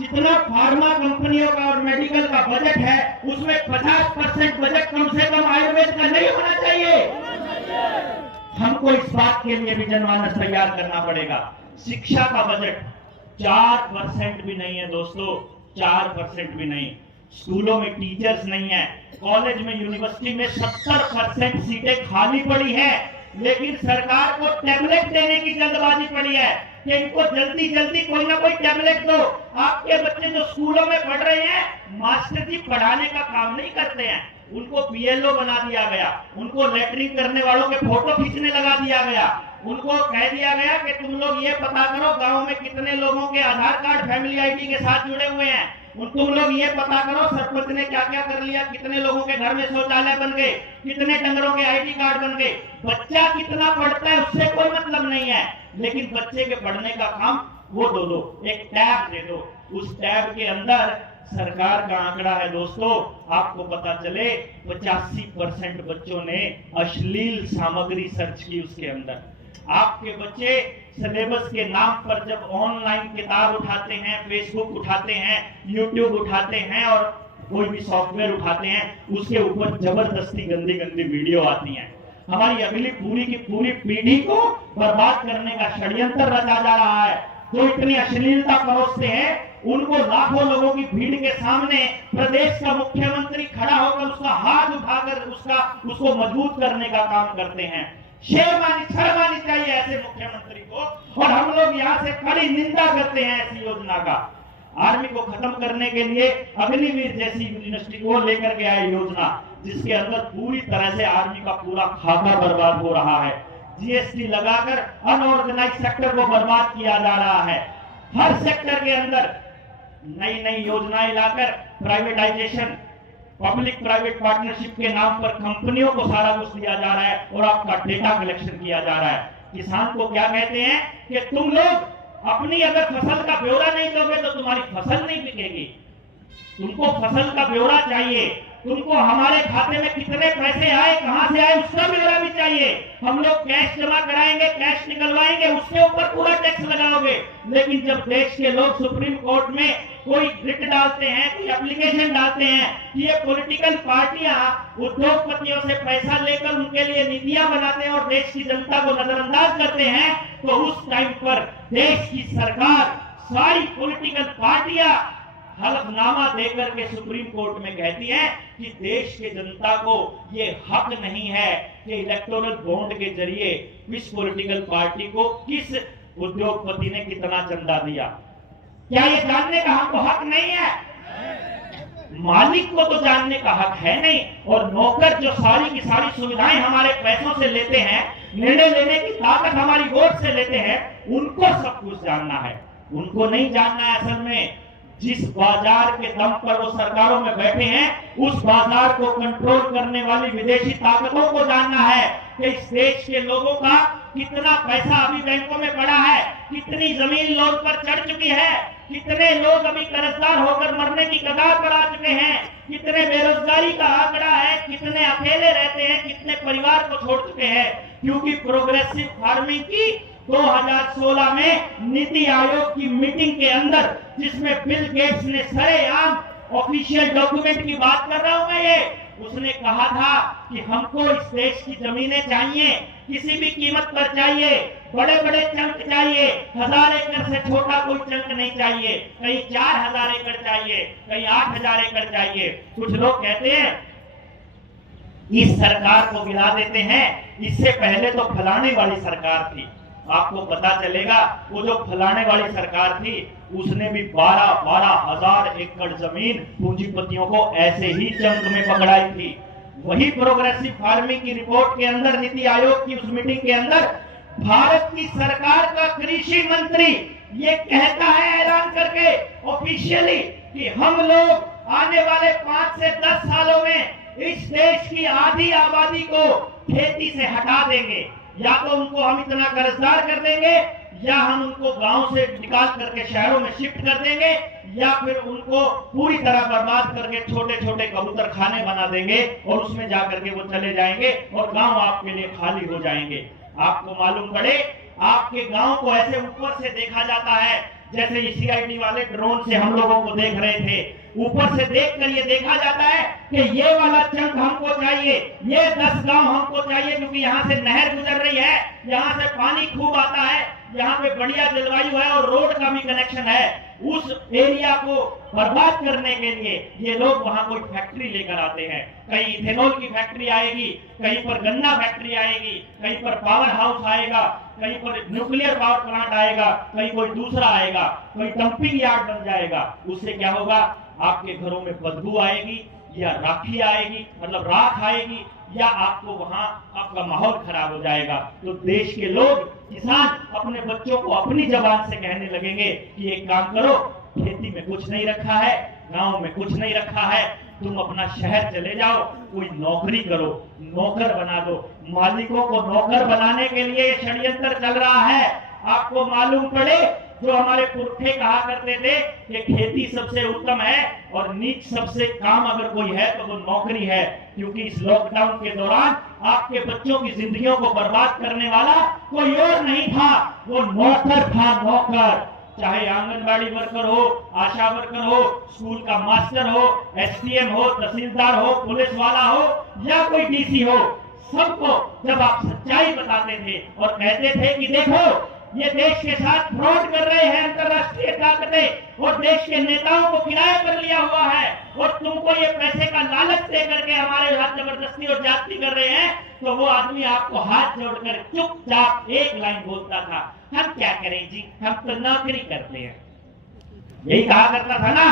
जितना फार्मा कंपनियों का और मेडिकल का बजट है, उसमें 50% बजट कम से कम आयुर्वेद का नहीं होना चाहिए? हमको इस बात के लिए भी जनमानस तैयार करना पड़ेगा। शिक्षा का बजट 4% भी नहीं है दोस्तों, 4% भी नहीं। स्कूलों में टीचर्स नहीं है, कॉलेज में, यूनिवर्सिटी में 70% सीटें खाली पड़ी है, लेकिन सरकार को टैबलेट देने की जल्दबाजी पड़ी है कि इनको जल्दी जल्दी कोई ना कोई टैबलेट दो। आपके बच्चे जो स्कूलों में पढ़ रहे हैं, मास्टर जी पढ़ाने का काम नहीं करते हैं, उनको PLO बना दिया गया, उनको लेटरिंग करने वालों के फोटो खींचने लगा दिया गया, उनको कह दिया गया कि तुम लोग ये पता करो गांव में कितने लोगों के आधार कार्ड फैमिली ID के साथ जुड़े हुए हैं। तुम लोग ये पता करो सरपंच ने क्या क्या कर लिया, कितने लोगों के घर में शौचालय बन गए, कितने डंगरों के आईडी कार्ड बन गए। बच्चा कितना पढ़ता है उससे कोई मतलब नहीं है, लेकिन बच्चे के पढ़ने का काम वो दो, एक टैब दे दो। उस टैब के अंदर सरकार का आंकड़ा है दोस्तों, आपको पता चले 85% बच्चों ने अश्लील सामग्री सर्च की उसके अंदर। आपके बच्चे सिलेबस के नाम पर जब ऑनलाइन किताब उठाते हैं, फेसबुक उठाते हैं, यूट्यूब उठाते हैं और कोई भी सॉफ्टवेयर उठाते हैं, उसके ऊपर जबरदस्ती गंदी गंदी वीडियो आती हैं। हमारी अगली पूरी की पूरी पीढ़ी को बर्बाद करने का षड्यंत्र रचा जा रहा है। जो इतनी अश्लीलता परोसते हैं, उनको लाखों लोगों की भीड़ के सामने प्रदेश का मुख्यमंत्री खड़ा होकर उसका हाथ उठाकर उसको मजबूत करने का काम करते हैं। शर्म चाहिए ऐसे मुख्यमंत्री को। और हम लोग यहाँ से कड़ी निंदा करते हैं ऐसी योजना का। आर्मी को खत्म करने के लिए अग्निवीर जैसी यूनिवर्सिटी को लेकर के आए योजना, जिसके अंदर पूरी तरह से आर्मी का पूरा खाता बर्बाद हो रहा है। जीएसटी लगाकर अनऑर्गेनाइज सेक्टर को बर्बाद किया जा रहा है। हर सेक्टर के अंदर नई नई योजनाएं लाकर प्राइवेटाइजेशन, पब्लिक प्राइवेट पार्टनरशिप के नाम पर कंपनियों को सारा कुछ दिया जा रहा है और आपका डेटा कलेक्शन किया जा रहा है। किसान को क्या कहते हैं कि तुम लोग अपनी अगर फसल का ब्यौरा नहीं दोगे तो तुम्हारी फसल नहीं बिकेगी। तुमको फसल का ब्यौरा चाहिए, तुमको हमारे खाते में कितने पैसे आए, कहां से आए, उसका ब्यौरा भी चाहिए। हम लोग कैश जमा कराएंगे, कैश निकलवाएंगे, उसके ऊपर पूरा टैक्स लगाओगे। लेकिन जब देश के लोग सुप्रीम कोर्ट में कोई रिट डालते हैं, कोई एप्लीकेशन डालते हैं कि ये पॉलिटिकल पार्टियां उद्योगपतियों से पैसा लेकर उनके लिए नीतियां बनाते हैं और देश की जनता को नजरअंदाज करते हैं, तो उस टाइम पर देश की सरकार, सारी पॉलिटिकल पार्टियां हलफनामा देकर के सुप्रीम कोर्ट में कहती है कि देश के जनता को ये हक नहीं है कि इलेक्टोरल बॉन्ड के जरिए किस पॉलिटिकल पार्टी को किस उद्योगपति ने कितना चंदा दिया। क्या ये जानने का हमको हक नहीं है? मालिक को तो जानने का हक है नहीं। और नौकर जो सारी की सारी सुविधाएं हमारे पैसों से लेते हैं, निर्णय लेने की ताकत हमारी वोट से लेते हैं, उनको सब कुछ जानना है। उनको नहीं जानना है असल में जिस बाजार के दम पर वो सरकारों में बैठे हैं, उस बाजार को कंट्रोल करने वाली विदेशी ताकतों को जानना है कि इस देश के लोगों का कितना पैसा अभी बैंकों में पड़ा है, कितनी जमीन लोन पर चढ़ चुकी है, कितने लोग अभी कर्जदार होकर मरने की कगार पर आ चुके हैं, कितने बेरोजगारी का आंकड़ा है, कितने अकेले रहते हैं, कितने परिवार को छोड़ चुके हैं। क्योंकि प्रोग्रेसिव फार्मिंग की 2016 में नीति आयोग की मीटिंग के अंदर, जिसमें बिल गेट्स ने सरेआम ऑफिशियल डॉक्यूमेंट की बात कर रहा हूं मैं, ये उसने कहा था कि हमको इस देश की जमीनें चाहिए, किसी भी कीमत पर चाहिए, बड़े बड़े चंक चाहिए, 1000 एकड़ से छोटा कोई चंक नहीं चाहिए, कहीं 4000 एकड़ चाहिए, कहीं 8000 एकड़ चाहिए। कुछ लोग कहते हैं इस सरकार को गिरा देते हैं, इससे पहले तो फलाने वाली सरकार थी। आपको पता चलेगा वो जो फलाने वाली सरकार थी उसने भी 12,000 एकड़ जमीन पूंजीपतियों को ऐसे ही चंक में पकड़ाई थी। वही प्रोग्रेसिव फार्मिंग की रिपोर्ट के अंदर, नीति आयोग की उस मीटिंग के अंदर, भारत की सरकार का कृषि मंत्री ये कहता है ऐलान करके ऑफिशियली कि हम लोग आने वाले 5 से 10 सालों में इस देश की आधी आबादी को खेती से हटा देंगे। या तो उनको हम इतना कर्जदार कर देंगे, या हम उनको गांव से निकाल करके शहरों में शिफ्ट कर देंगे, या फिर उनको पूरी तरह बर्बाद करके छोटे छोटे कबूतर खाने बना देंगे और उसमें जाकर के वो चले जाएंगे और गांव आपके लिए खाली हो जाएंगे। आपको मालूम पड़े, आपके गांव को ऐसे ऊपर से देखा जाता है जैसे सीआईडी वाले ड्रोन से हम लोगों को देख रहे थे। ऊपर से देखकर ये देखा जाता है कि ये वाला चंक हमको चाहिए, ये 10 गांव हमको चाहिए, क्योंकि यहाँ से नहर गुजर रही है, यहाँ से पानी खूब आता है, यहाँ पे बढ़िया जलवायु है और रोड का भी कनेक्शन है। उस एरिया को बर्बाद करने के लिए ये लोग वहां कोई फैक्ट्री लेकर आते हैं। कहीं इथेनॉल की फैक्ट्री आएगी, कहीं पर गन्ना फैक्ट्री आएगी, कहीं पर पावर हाउस आएगा, कहीं पर न्यूक्लियर पावर प्लांट आएगा, कहीं कोई दूसरा आएगा, कोई डंपिंग यार्ड बन जाएगा। उससे क्या होगा, आपके घरों में बदबू आएगी, या राखी आएगी, मतलब राख आएगी, या आपको वहां आपका माहौल खराब हो जाएगा। तो देश के लोग, किसान अपने बच्चों को अपनी जबान से कहने लगेंगे कि एक काम करो, खेती में कुछ नहीं रखा है, गांव में कुछ नहीं रखा है, तुम अपना शहर चले जाओ, कोई नौकरी करो, नौकर बना दो। मालिकों को नौकर बनाने के लिए ये षड्यंत्र चल रहा है। आपको मालूम पड़े, जो हमारे पुरखे कहा करते थे कि खेती सबसे उत्तम है और नीच सबसे काम अगर कोई है तो वो नौकरी है, क्योंकि इस लॉकडाउन के दौरान आपके बच्चों की जिंदगियों को बर्बाद करने वाला कोई और नहीं था, वो नौकर था, नौकर। चाहे आंगनबाड़ी वर्कर हो, आशा वर्कर हो, स्कूल का मास्टर हो, एसडीएम हो, तहसीलदार हो, पुलिस वाला हो या कोई डीसी हो, सबको जब आप सच्चाई बताते थे और कहते थे कि देखो ये देश के साथ फ्रॉड कर रहे हैं अंतरराष्ट्रीय ताकतें और देश के नेताओं को किराए पर लिया हुआ है और तुमको ये पैसे का लालच दे करके हमारे साथ जबरदस्ती और जाति कर रहे हैं, तो वो आदमी आपको हाथ जोड़कर चुपचाप एक लाइन बोलता था, हम क्या करें जी, हम तो नौकरी करते हैं। यही कहा करता था ना।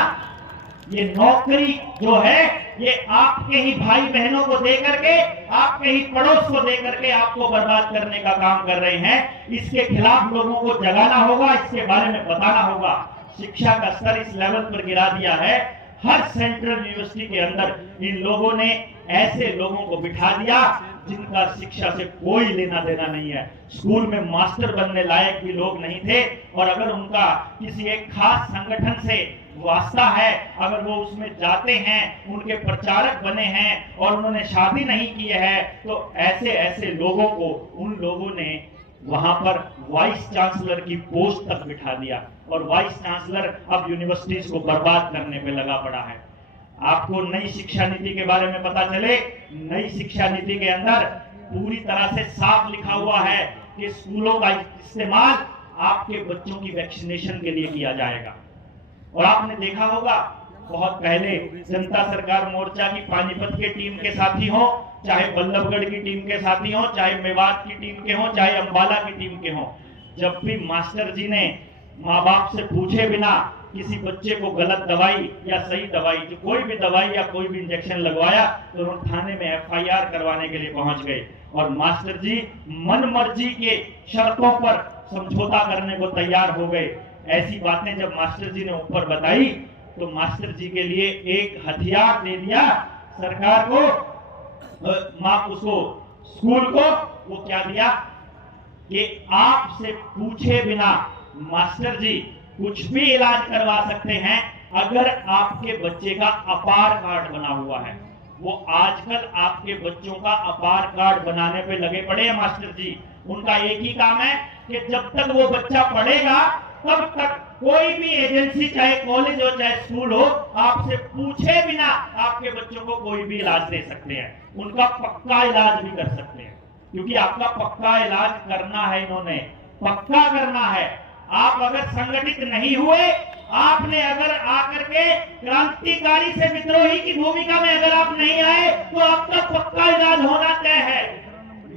ये नौकरी जो है ये आपके ही भाई बहनों को दे करके, आपके ही पड़ोस को दे करके आपको बर्बाद करने का काम कर रहे हैं। इसके खिलाफ लोगों को जगाना होगा, इसके बारे में बताना होगा। शिक्षा का स्तर इस लेवल पर गिरा दिया है, हर सेंट्रल यूनिवर्सिटी के अंदर इन लोगों ने ऐसे लोगों को बिठा दिया जिनका शिक्षा से कोई लेना देना नहीं है। स्कूल में मास्टर बनने लायक भी लोग नहीं थे और अगर उनका किसी एक खास संगठन से वास्ता है, अगर वो उसमें जाते हैं, उनके प्रचारक बने हैं और उन्होंने शादी नहीं की है, तो ऐसे ऐसे लोगों को उन लोगों ने वहां पर वाइस चांसलर की पोस्ट तक बिठा दिया और वाइस चांसलर अब यूनिवर्सिटीज को बर्बाद करने पे लगा पड़ा है। आपको नई शिक्षा नीति के बारे में पता चले, नई शिक्षा नीति के अंदर पूरी तरह से साफ लिखा हुआ है कि स्कूलों का इस्तेमाल आपके बच्चों की वैक्सीनेशन के लिए किया जाएगा। और आपने देखा होगा बहुत पहले जनता सरकार मोर्चा की पानीपत के टीम के साथी हो, चाहे बल्लभगढ़ की टीम के साथी हो, चाहे मेवात की टीम के हो, चाहे अंबाला की टीम के हो, जब भी मास्टर जी ने माँ बाप से पूछे बिना किसी बच्चे को गलत दवाई या सही दवाई, जो कोई भी दवाई या कोई भी इंजेक्शन लगवाया, तो उन्होंने थाने में एफआईआर करवाने के लिए पहुंच गए और मास्टर जी मन मर्जी के शर्तों पर समझौता करने को तैयार हो गए। ऐसी बातें जब मास्टर जी ने ऊपर बताई तो मास्टर जी के लिए एक हथियार दे दिया सरकार को, उसको स्कूल को। वो क्या दिया कि आपसे पूछे बिना मास्टर जी कुछ भी इलाज करवा सकते हैं अगर आपके बच्चे का अपार कार्ड बना हुआ है। वो आजकल आपके बच्चों का अपार कार्ड बनाने पे लगे पड़े हैं मास्टर जी। उनका एक ही काम है कि जब तक वो बच्चा पढ़ेगा तब तक कोई भी एजेंसी, चाहे कॉलेज हो चाहे स्कूल हो, आपसे पूछे बिना आपके बच्चों को कोई भी इलाज दे सकते हैं। उनका पक्का इलाज भी कर सकते हैं, क्योंकि आपका पक्का इलाज करना है, इन्होंने पक्का करना है। आप अगर संगठित नहीं हुए, आपने अगर आकर के क्रांतिकारी से विद्रोही की भूमिका में अगर आप नहीं आए, तो आपका पक्का इलाज होना तय है।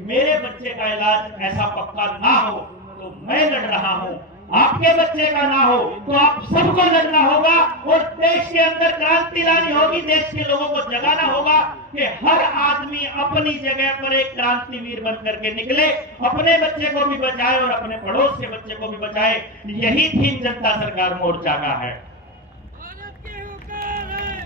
मेरे बच्चे का इलाज ऐसा पक्का ना हो तो मैं लड़ रहा हूं, आपके बच्चे का ना हो तो आप सबको लड़ना होगा और देश के अंदर क्रांति लानी होगी। देश के लोगों को जगाना होगा कि हर आदमी अपनी जगह पर एक क्रांतिवीर बन करके निकले, अपने बच्चे को भी बचाए और अपने पड़ोस के बच्चे को भी बचाए। यही थीम जनता सरकार मोर्चा का है।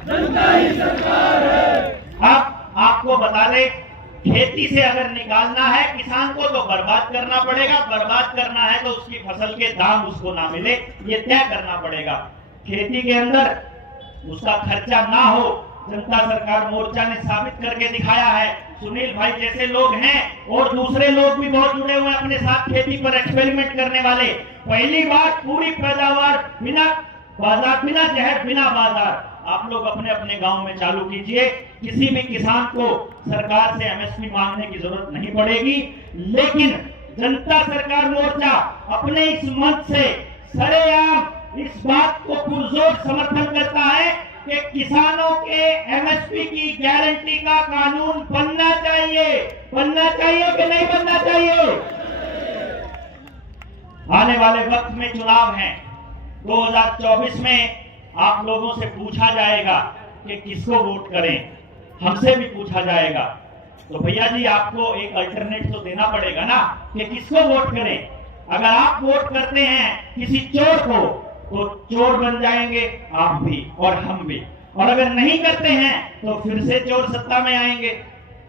जनता ही सरकार है। अब आपको बता दें, खेती से अगर निकालना है किसान को तो बर्बाद करना पड़ेगा, बर्बाद करना है तो उसकी फसल के दाम उसको ना मिले, ये तय करना पड़ेगा। खेती के अंदर उसका खर्चा ना हो, जनता सरकार मोर्चा ने साबित करके दिखाया है। सुनील भाई जैसे लोग हैं और दूसरे लोग भी बहुत जुड़े हुए हैं अपने साथ खेती पर एक्सपेरिमेंट करने वाले। पहली बार पूरी पैदावार बिना बाजार, बिना जहर, बिना बाजार, आप लोग अपने अपने गांव में चालू कीजिए। किसी भी किसान को सरकार से एमएसपी मांगने की जरूरत नहीं पड़ेगी। लेकिन जनता सरकार मोर्चा अपने इस मंच से सरेआम इस बात को पुरजोर समर्थन करता है कि किसानों के एमएसपी की गारंटी का कानून बनना चाहिए। बनना चाहिए कि नहीं बनना चाहिए? आने वाले वक्त में चुनाव है, 2024 में आप लोगों से पूछा जाएगा कि किसको वोट करें, हमसे भी पूछा जाएगा। तो भैया जी आपको एक अल्टरनेट तो देना पड़ेगा ना कि किसको वोट करें। अगर आप वोट करते हैं किसी चोर को, तो चोर बन जाएंगे आप भी और हम भी, और अगर नहीं करते हैं तो फिर से चोर सत्ता में आएंगे।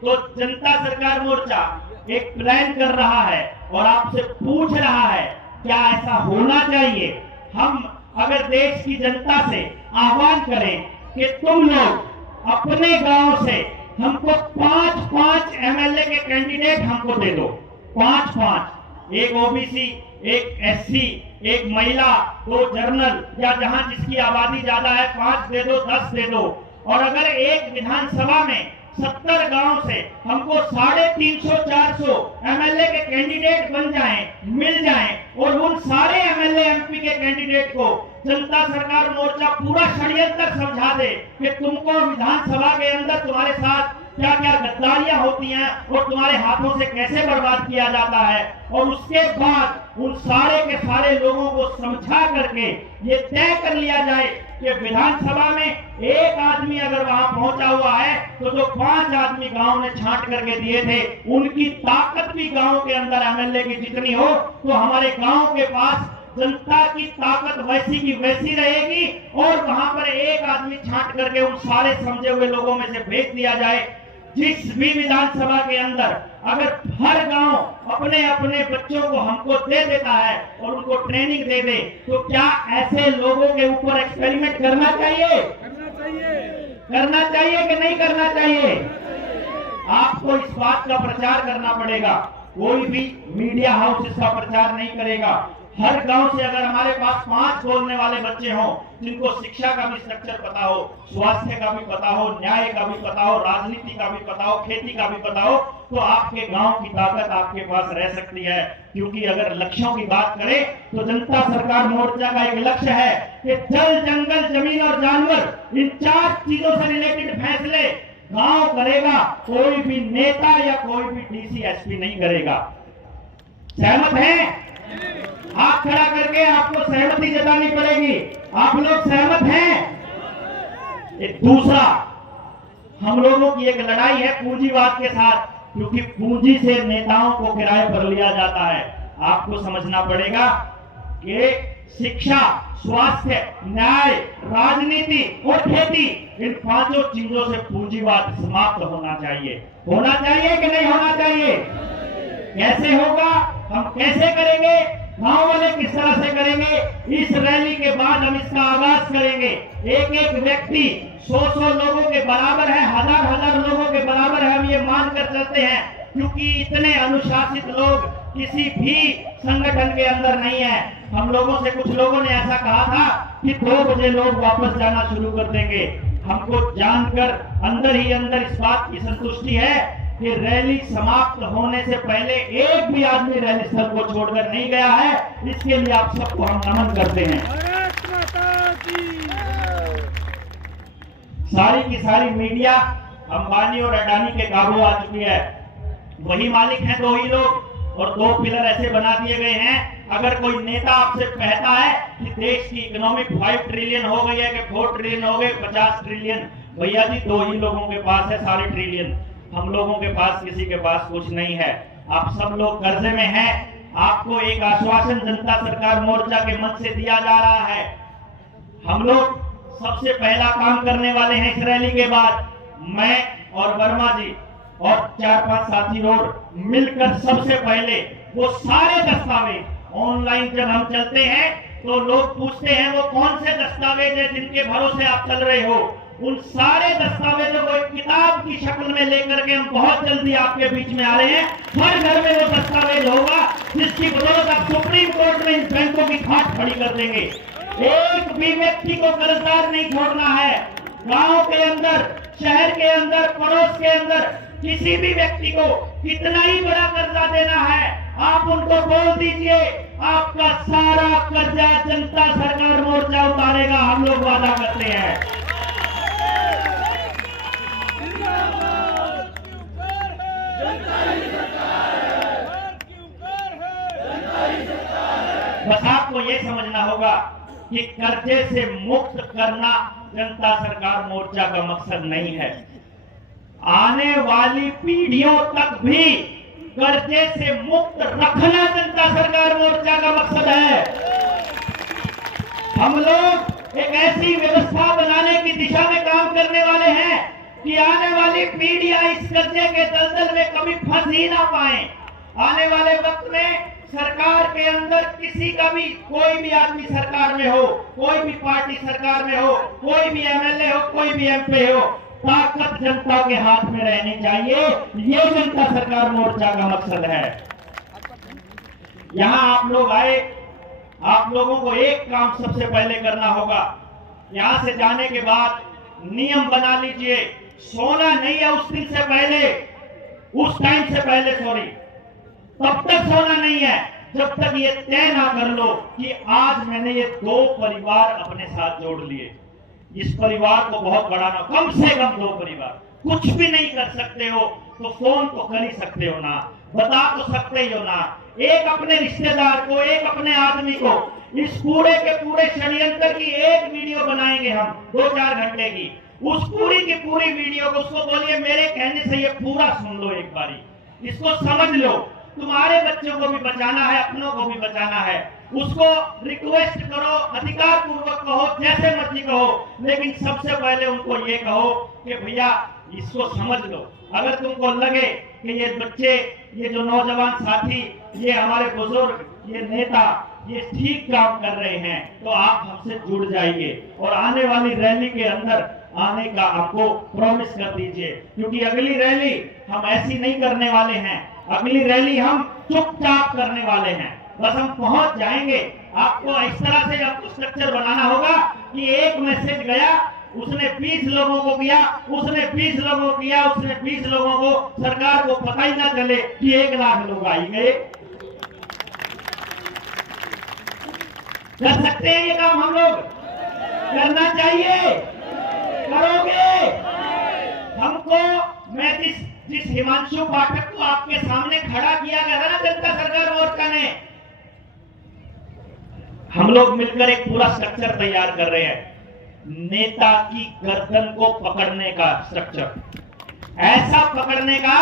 तो जनता सरकार मोर्चा एक प्लान कर रहा है और आपसे पूछ रहा है क्या ऐसा होना चाहिए। हम अगर देश की जनता से आह्वान करें कि तुम लोग अपने गांव से हमको 5-5 एमएलए के कैंडिडेट हमको दे दो, 5-5, एक ओबीसी, एक एससी, एक महिला, 2 जनरल, या जहां जिसकी आबादी ज्यादा है 5 दे दो, 10 दे दो। और अगर एक विधानसभा में 70 गांव से हमको 350-400 एमएलए के कैंडिडेट बन जाएं, मिल जाएं, और उन सारे एमएलए एमपी के कैंडिडेट को जनता सरकार मोर्चा पूरा षड्यंत्र समझा दे कि तुमको विधानसभा के अंदर तुम्हारे साथ क्या क्या गद्दारियां होती हैं और तुम्हारे हाथों से कैसे बर्बाद किया जाता है, और उसके बाद उन सारे के सारे लोगों को समझा करके ये तय कर लिया जाए कि विधानसभा में एक आदमी अगर वहां पहुंचा हुआ है तो जो 5 आदमी गांव ने छांट करके दिए थे उनकी ताकत भी गांव के अंदर एमएलए की जितनी हो, तो हमारे गांव के पास जनता की ताकत वैसी की वैसी रहेगी। और वहां पर एक आदमी छांट करके उन सारे समझे हुए लोगों में से भेज दिया जाए। जिस भी विधानसभा के अंदर अगर हर गांव अपने अपने बच्चों को हमको दे देता है और उनको ट्रेनिंग दे दे, तो क्या ऐसे लोगों के ऊपर एक्सपेरिमेंट करना चाहिए? करना चाहिए कि नहीं करना चाहिए? आपको इस बात का प्रचार करना पड़ेगा। कोई भी मीडिया हाउस इसका प्रचार नहीं करेगा। हर गांव से अगर हमारे पास 5 बोलने वाले बच्चे हों जिनको शिक्षा का भी स्ट्रक्चर पता हो, स्वास्थ्य का भी पता हो, न्याय का भी पता हो, राजनीति का भी पता हो, खेती का भी पता हो, तो आपके गांव की ताकत आपके पास रह सकती है। क्योंकि अगर लक्ष्यों की बात करें तो जनता सरकार मोर्चा का एक लक्ष्य है कि जल, जंगल, जमीन और जानवर, इन 4 चीजों से रिलेटेड फैसले गांव करेगा, कोई भी नेता या कोई भी डीसी एसपी नहीं करेगा। सहमत हैं? हाथ खड़ा करके आपको सहमति जतानी पड़ेगी। आप लोग सहमत हैं? एक दूसरा, हम लोगों की एक लड़ाई है पूंजीवाद के साथ, क्योंकि पूंजी से नेताओं को किराए पर लिया जाता है। आपको समझना पड़ेगा कि शिक्षा, स्वास्थ्य, न्याय, राजनीति और खेती, इन 5 चीजों से पूंजीवाद समाप्त होना चाहिए। होना चाहिए कि नहीं होना चाहिए? कैसे होगा? हम कैसे करेंगे? गांव वाले किस तरह से करेंगे? इस रैली के बाद हम इसका आगाज करेंगे। एक एक व्यक्ति 100-100 लोगों के बराबर है, 1000-1000 लोगों के बराबर है, हम ये मानकर चलते हैं, क्योंकि इतने अनुशासित लोग किसी भी संगठन के अंदर नहीं है। हम लोगों से कुछ लोगों ने ऐसा कहा था कि 2 बजे लोग वापस जाना शुरू कर देंगे। हमको जानकर अंदर ही अंदर इस बात की संतुष्टि है कि रैली समाप्त होने से पहले एक भी आदमी रैली स्थल को छोड़कर नहीं गया है। इसके लिए आप सबको हम नमन करते हैं। सारी की सारी मीडिया अंबानी और अडानी के काबू आ चुकी है। वही मालिक हैं 2 ही लोग, और 2 पिलर ऐसे बना दिए गए हैं। अगर कोई नेता आपसे कहता है कि देश की इकोनॉमी 5 ट्रिलियन हो गई है कि 4 ट्रिलियन हो गए, 50 ट्रिलियन, भैया जी 2 ही लोगों के पास है सारे ट्रिलियन। हम लोगों के पास, किसी के पास कुछ नहीं है। आप सब लोग कर्जे में हैं। आपको एक आश्वासन जनता सरकार मोर्चा के मंच से दिया जा रहा है। हम लोग सबसे पहला काम करने वाले हैं इस रैली के बाद, मैं और वर्मा जी और 4-5 साथी और मिलकर सबसे पहले वो सारे दस्तावेज ऑनलाइन, जब हम चलते हैं तो लोग पूछते हैं वो कौन से दस्तावेज है जिनके भरोसे आप चल रहे हो, उन सारे दस्तावेजों को एक किताब की शक्ल में लेकर के हम बहुत जल्दी आपके बीच में आ रहे हैं। हर घर में वो दस्तावेज होगा जिसकी बदौलत आप सुप्रीम कोर्ट में इन बैंकों की खाट खड़ी कर देंगे। एक भी व्यक्ति को कर्जदार नहीं छोड़ना है। गांव के अंदर, शहर के अंदर, पड़ोस के अंदर किसी भी व्यक्ति को कितना ही बड़ा कर्जा देना है, आप उनको बोल दीजिए, आपका सारा कर्जा जनता सरकार मोर्चा उतारेगा। हम लोग वादा करते हैं। बस आपको ये समझना होगा कि कर्जे से मुक्त करना जनता सरकार मोर्चा का मकसद नहीं है। आने वाली पीढ़ियों तक भी कर्जे से मुक्त रखना जनता सरकार मोर्चा का मकसद है। हम लोग एक ऐसी व्यवस्था बनाने की दिशा में काम करने वाले हैं कि आने वाली पीढ़ियां इस कर्जे के दलदल में कभी फंस ही ना पाए। आने वाले वक्त में सरकार के अंदर किसी का भी, कोई भी आदमी सरकार में हो, कोई भी पार्टी सरकार में हो, कोई भी एमएलए हो, कोई भी एमपी हो, ताकत जनता के हाथ में रहनी चाहिए। ये जनता सरकार मोर्चा का मकसद है। यहां आप लोग आए, आप लोगों को एक काम सबसे पहले करना होगा। यहां से जाने के बाद नियम बना लीजिए, सोना नहीं है उस दिन से पहले, उस टाइम से पहले, सॉरी, तब तक सोना नहीं है जब तक ये तय ना कर लो कि आज मैंने ये 2 परिवार अपने साथ जोड़ लिए। इस परिवार को बहुत बढ़ाना, कम से कम 2 परिवार। कुछ भी नहीं कर सकते हो तो फोन तो कर ही सकते हो ना, बता तो सकते ही हो ना। एक अपने रिश्तेदार को, एक अपने आदमी को, इस पूरे के पूरे षड्यंत्र की एक वीडियो बनाएंगे हम 2-4 घंटे की। उस पूरी की पूरी वीडियो को उसको बोलिए मेरे कहने से ये पूरा सुन लो, एक बारी इसको समझ लो। तुम्हारे बच्चों को भी बचाना है, अपनों को भी बचाना है। उसको रिक्वेस्ट करो, अधिकार पूर्वक कहो, जैसे मर्जी कहो, लेकिन सबसे पहले उनको ये कहो कि भैया इसको समझ लो। अगर तुमको लगे कि ये बच्चे, ये जो नौजवान साथी, ये हमारे बुजुर्ग, ये नेता, ये ठीक काम कर रहे हैं, तो आप हमसे जुड़ जाइए और आने वाली रैली के अंदर आने का आपको प्रॉमिस कर दीजिए। क्योंकि अगली रैली हम ऐसी नहीं करने वाले हैं, अगली रैली हम चुपचाप करने वाले हैं। बस हम पहुंच जाएंगे। आपको इस तरह से आपको स्ट्रक्चर बनाना होगा कि एक मैसेज गया, उसने 20 लोगों को किया, उसने 20 लोगों को किया, उसने 20 लोगों को, सरकार को पता ही ना चले कि 1 लाख लोग आई गए। कर सकते हैं ये काम, हम लोग करना चाहिए, करोगे हमको। मैं जिस हिमांशु पाठक को आपके सामने खड़ा किया गया था ना जनता सरकार मोर्चा ने, हम लोग मिलकर एक पूरा स्ट्रक्चर तैयार कर रहे हैं। नेता की गर्दन को पकड़ने का स्ट्रक्चर, ऐसा पकड़ने का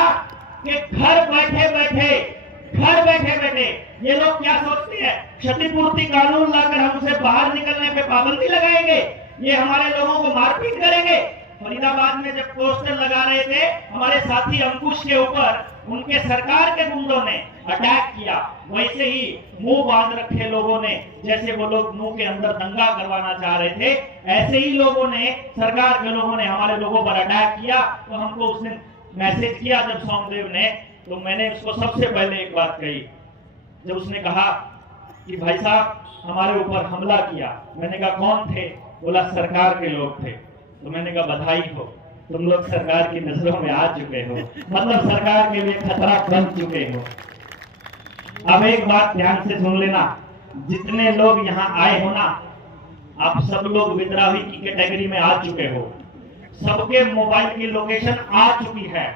कि घर बैठे बैठे ये लोग क्या सोचते हैं, क्षतिपूर्ति कानून लाकर हमसे बाहर निकलने पे पाबंदी लगाएंगे, ये हमारे लोगों को मारपीट करेंगे। फरीदाबाद में जब पोस्टर लगा रहे थे हमारे साथी अंकुश के ऊपर, उनके सरकार के गुंडों ने अटैक किया। वैसे ही मुंह बांध रखे लोगों ने, जैसे वो लोग मुंह के अंदर दंगा करवाना चाह रहे थे, ऐसे ही लोगों ने, सरकार के लोगों ने हमारे लोगों पर अटैक किया। तो हमको उसने मैसेज किया जब सोमदेव ने, तो मैंने उसको सबसे पहले एक बात कही। जब उसने कहा कि भाई साहब हमारे ऊपर हमला किया, मैंने कहा कौन थे? बोला सरकार के लोग थे। तो मैंने कहा बधाई हो, तुम लोग सरकार की नजरों में आ चुके हो, मतलब सरकार के लिए खतरा बन चुके हो। अब एक बात ध्यान से सुन लेना, जितने लोग यहाँ आए हो ना, आप सब लोग विद्रोही की कैटेगरी में आ चुके हो। सबके मोबाइल की लोकेशन आ चुकी है,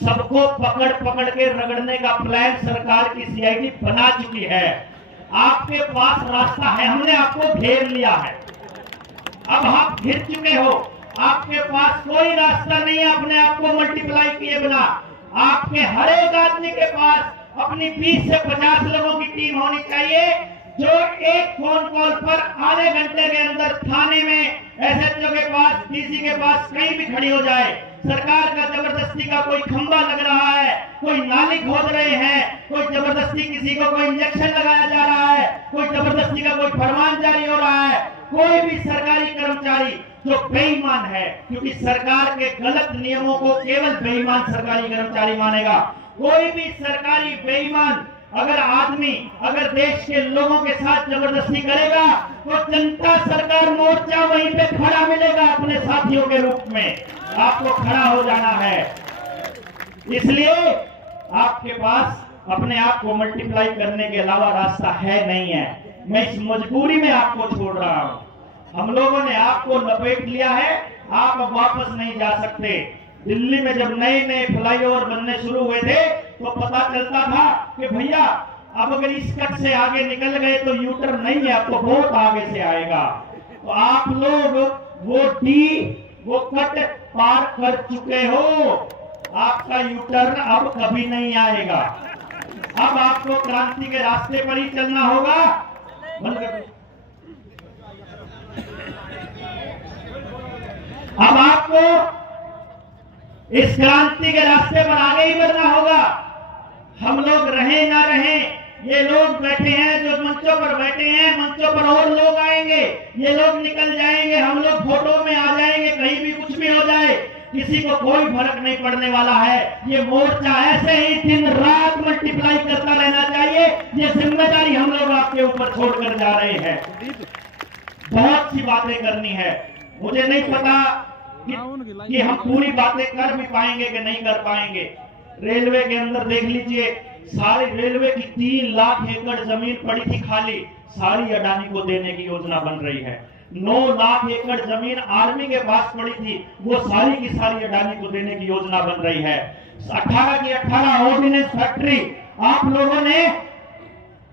सबको पकड़ पकड़ के रगड़ने का प्लान सरकार की सीआईडी बना चुकी है। आपके पास रास्ता है, हमने आपको घेर लिया है, अब आप घिर चुके हो। आपके पास कोई रास्ता नहीं है अपने आप को मल्टीप्लाई किए बिना। आपके हर एक आदमी के पास अपनी 20 से 50 लोगों की टीम होनी चाहिए, जो एक फोन कॉल पर आधे घंटे के अंदर थाने में, एसएचओ के पास, डीसी के पास कहीं भी खड़ी हो जाए। सरकार का जबरदस्ती का कोई खंबा लग रहा है, कोई नाली खोद रहे हैं, कोई जबरदस्ती किसी को कोई इंजेक्शन लगाया जा रहा है, कोई जबरदस्ती का कोई फरमान जारी हो रहा है, कोई भी सरकारी कर्मचारी जो बेईमान है, क्योंकि सरकार के गलत नियमों को केवल बेईमान सरकारी कर्मचारी मानेगा। कोई भी सरकारी बेईमान अगर आदमी अगर देश के लोगों के साथ जबरदस्ती करेगा तो जनता सरकार मोर्चा वहीं पे खड़ा मिलेगा अपने साथियों के रूप में। आपको खड़ा हो जाना है, इसलिए आपके पास अपने आप को मल्टीप्लाई करने के अलावा रास्ता है नहीं है। मैं इस मजबूरी में आपको छोड़ रहा हूं। हम लोगों ने आपको लपेट लिया है, आप अब वापस नहीं जा सकते। दिल्ली में जब नए नए फ्लाईओवर बनने शुरू हुए थे तो पता चलता था कि भैया अब अगर इस कट से आगे निकल गए तो यूटर्न नहीं है, आपको बहुत आगे से आएगा। तो आप लोग वो कट पार कर चुके हो, आपका यूटर्न अब कभी नहीं आएगा। अब आपको क्रांति के रास्ते पर ही चलना होगा। बंद कर अब आपको इस क्रांति के रास्ते पर आगे ही बढ़ना होगा। हम लोग रहें ना रहें, ये लोग बैठे हैं जो मंचों पर बैठे हैं, मंचों पर और लोग आएंगे, ये लोग निकल जाएंगे, हम लोग फोटो में आ जाएंगे, कहीं भी कुछ भी हो जाए, किसी को कोई फर्क नहीं पड़ने वाला है। ये मोर्चा ऐसे ही दिन रात मल्टीप्लाई करता रहना चाहिए। ये जिम्मेदारी हम लोग आपके ऊपर छोड़कर जा रहे हैं। बहुत सी बातें करनी है, मुझे नहीं पता कि हम पूरी बातें कर भी पाएंगे कि नहीं कर पाएंगे। रेलवे के अंदर देख लीजिए, सारी रेलवे की 3 लाख एकड़ जमीन पड़ी थी खाली, सारी अडानी को देने की योजना बन रही है। 9 लाख एकड़ जमीन आर्मी के पास पड़ी थी, वो सारी की सारी अडानी को देने की योजना बन रही है। 18 की 18 ऑर्डिनेंस फैक्ट्री आप लोगों ने,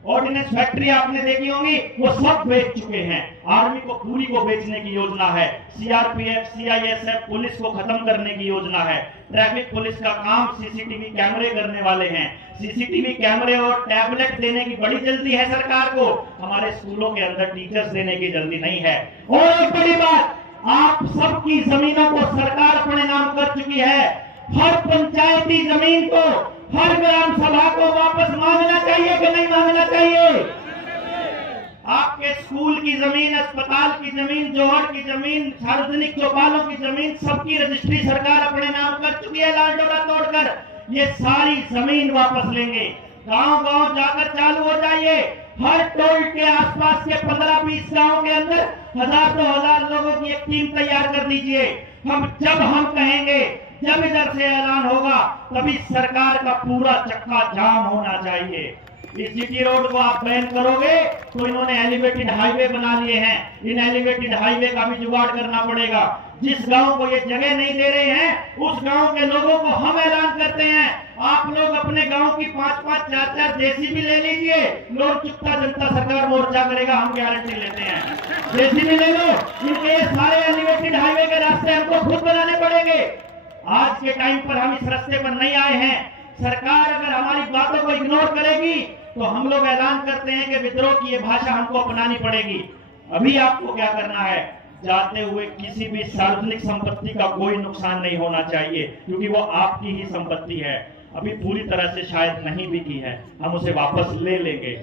ऑर्डिनेंस फैक्ट्री आपने देखी होंगी, वो सब बेच चुके हैं। आर्मी को पूरी को बेचने की योजना है। सीआरपीएफ, सीआईएसएफ पुलिस को खत्म करने की योजना है। ट्रैफिक पुलिस का काम सीसीटीवी कैमरे करने वाले हैं। सीसीटीवी कैमरे और टैबलेट देने की बड़ी जल्दी है सरकार को, हमारे स्कूलों के अंदर टीचर्स देने की जल्दी नहीं है। और एक बड़ी बात, आप सबकी जमीनों को सरकार अपने नाम कर चुकी है। हर पंचायती जमीन को, हर ग्राम सभा को वापस मांगना चाहिए कि नहीं मांगना चाहिए? आपके स्कूल की जमीन, अस्पताल की जमीन, जोहड़ की जमीन, सार्वजनिक चौपालों की जमीन, सबकी रजिस्ट्री सरकार अपने नाम कर चुकी है लाल डोरा तोड़कर। ये सारी जमीन वापस लेंगे। गांव गांव जाकर चालू हो जाइए। हर टोल के आसपास के 15-20 गांव के अंदर 1000-2000 लोगों की एक टीम तैयार कर दीजिए। जब हम कहेंगे, जब इधर से ऐलान होगा, तभी सरकार का पूरा चक्का जाम होना चाहिए। इस जीटी रोड को आप बैन करोगे तो इन्होंने एलिवेटेड हाईवे बना लिए हैं। इन एलिवेटेड हाईवे का भी जुगाड़ करना पड़ेगा। जिस गांव को ये जगह नहीं दे रहे हैं, उस गांव के लोगों को हम ऐलान करते हैं, आप लोग अपने गांव की 5-5, 4-4 जेसीबी ले लीजिए। लोग चुकता जनता सरकार मोर्चा करेगा, हम गारंटी लेते हैं। जेसीबी ले लो, इनके सारे एलिवेटेड हाईवे के रास्ते हमको खुद बनाने पड़ेंगे। आज के टाइम पर हम इस रास्ते पर नहीं आए हैं। सरकार अगर हमारी बातों को इग्नोर करेगी तो हम लोग ऐलान करते हैं कि विद्रोह की ये भाषा हमको अपनानी पड़ेगी। अभी आपको क्या करना है, जाते हुए किसी भी सार्वजनिक संपत्ति का कोई नुकसान नहीं होना चाहिए, क्योंकि वो आपकी ही संपत्ति है। अभी पूरी तरह से शायद नहीं भी की है, हम उसे वापस ले लेंगे।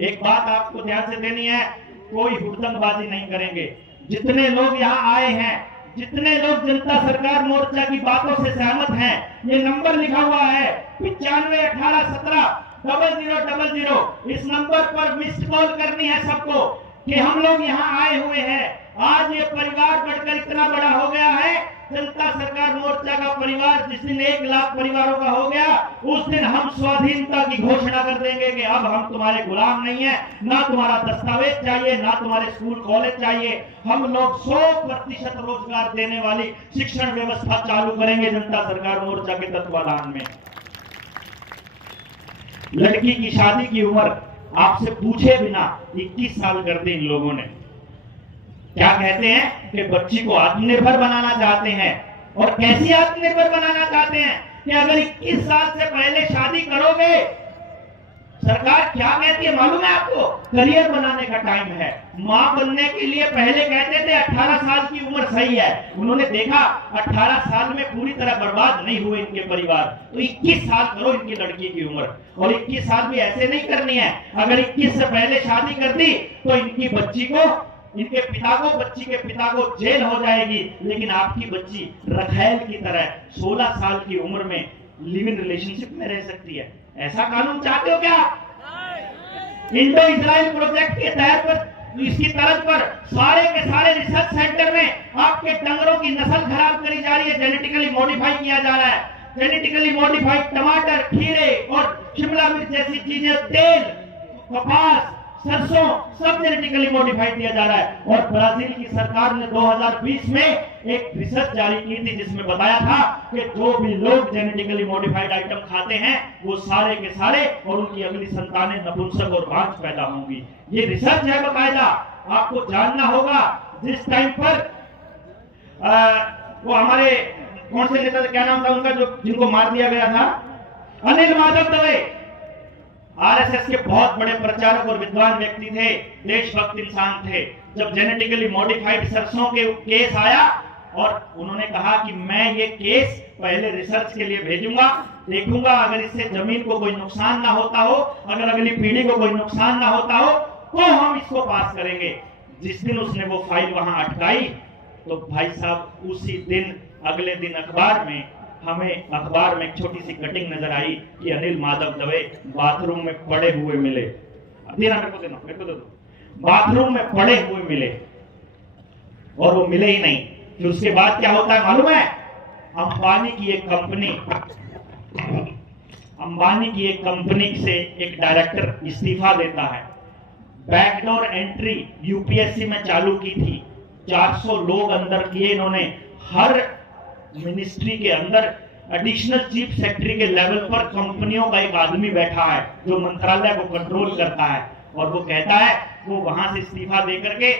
एक बात आपको ध्यान से देनी है, कोई हुड़दंगबाजी नहीं करेंगे। जितने लोग यहाँ आए हैं, जितने लोग जनता सरकार मोर्चा की बातों से सहमत हैं, ये नंबर लिखा हुआ है 9518170000। इस नंबर पर मिस्ड कॉल करनी है सबको कि हम लोग यहाँ आए हुए हैं। आज ये परिवार बढ़कर इतना बड़ा हो गया है, जनता सरकार मोर्चा का परिवार जिस दिन 1 लाख परिवारों का हो गया, उस दिन हम स्वाधीनता की घोषणा कर देंगे कि अब हम तुम्हारे गुलाम नहीं है, ना तुम्हारा दस्तावेज चाहिए, ना तुम्हारे स्कूल कॉलेज चाहिए। हम लोग 100% रोजगार देने वाली शिक्षण व्यवस्था चालू करेंगे जनता सरकार मोर्चा के तत्वाधान में। लड़की की शादी की उम्र आपसे पूछे बिना 21 साल कर दी इन लोगों ने। क्या कहते हैं कि बच्ची को आत्मनिर्भर बनाना चाहते हैं। और कैसी आत्मनिर्भर बनाना चाहते हैं कि अगर 21 साल से पहले शादी करोगे, सरकार क्या कहती है मालूम है आपको? करियर बनाने का टाइम है। मां बनने के लिए पहले कहते थे 18 साल की उम्र सही है। उन्होंने देखा 18 साल में पूरी तरह बर्बाद नहीं हुए इनके परिवार, तो 21 साल करो इनकी लड़की की उम्र। और 21 साल भी ऐसे नहीं करनी है। अगर 21 से पहले शादी कर दी तो इनकी बच्ची को, इनके पिता को, बच्ची के पिता को जेल हो जाएगी। लेकिन आपकी बच्ची रखैल की तरह 16 साल की उम्र में लिव इन रिलेशनशिप में रह सकती है। ऐसा कानून चाहते हो क्या? इंडो इजराइल प्रोजेक्ट के तहत पर, इसकी तर्ज पर सारे के सारे रिसर्च सेंटर में आपके डंगरों की नस्ल खराब करी जा रही है, जेनेटिकली मॉडिफाई किया जा रहा है। जेनेटिकली मॉडिफाइड टमाटर, खीरे और शिमला मिर्च जैसी चीजें, तेल, कपास, सरसों, सब जेनेटिकली मॉडिफाइड किया जा रहा है। और ब्राजील की सरकार ने 2020 में एक रिसर्च जारी की थी जिसमें बताया था कि जो भी लोग जेनेटिकली मॉडिफाइड आइटम खाते हैं वो सारे के सारे और उनकी अगली संतानें नपुंसक और बांझ पैदा होंगी। ये रिसर्च है बकायदा, आपको जानना होगा। जिस टाइम पर वो हमारे कौन से नेता, क्या नाम था उनका, जो जिनको मार दिया गया था, अनिल माधव दवे, आरएसएस के बहुत बड़े प्रचारक और विद्वान व्यक्ति थे, देशभक्त इंसान थे। जब जेनेटिकली मॉडिफाइड सरसों के केस आया और उन्होंने कहा कि मैं ये केस पहले रिसर्च के लिए भेजूंगा, देखूंगा अगर इससे जमीन को कोई नुकसान ना होता हो, अगर अगली पीढ़ी को कोई नुकसान ना होता हो तो हम इसको पास करेंगे। जिस दिन उसने वो फाइल वहां अटकाई तो भाई साहब उसी दिन अगले दिन हमें अखबार में एक छोटी सी कटिंग नजर आई कि अनिल माधव दवे बाथरूम में पड़े हुए मिले। मेरे को दो। बाथरूम में पड़े हुए मिले और वो मिले ही नहीं। फिर उसके बाद क्या होता है मालूम है? अंबानी की एक कंपनी से एक डायरेक्टर इस्तीफा देता है। बैकडोर एंट्री यूपीएससी में चालू की थी, 400 लोग अंदर किए इन्होंने। हर मिनिस्ट्री के अंदर एडिशनल चीफ सेक्रेटरी के लेवल पर कंपनियों का एक आदमी बैठा है जो मंत्रालय को कंट्रोल करता है, और वो कहता है, वो वहां से इस्तीफा देकर के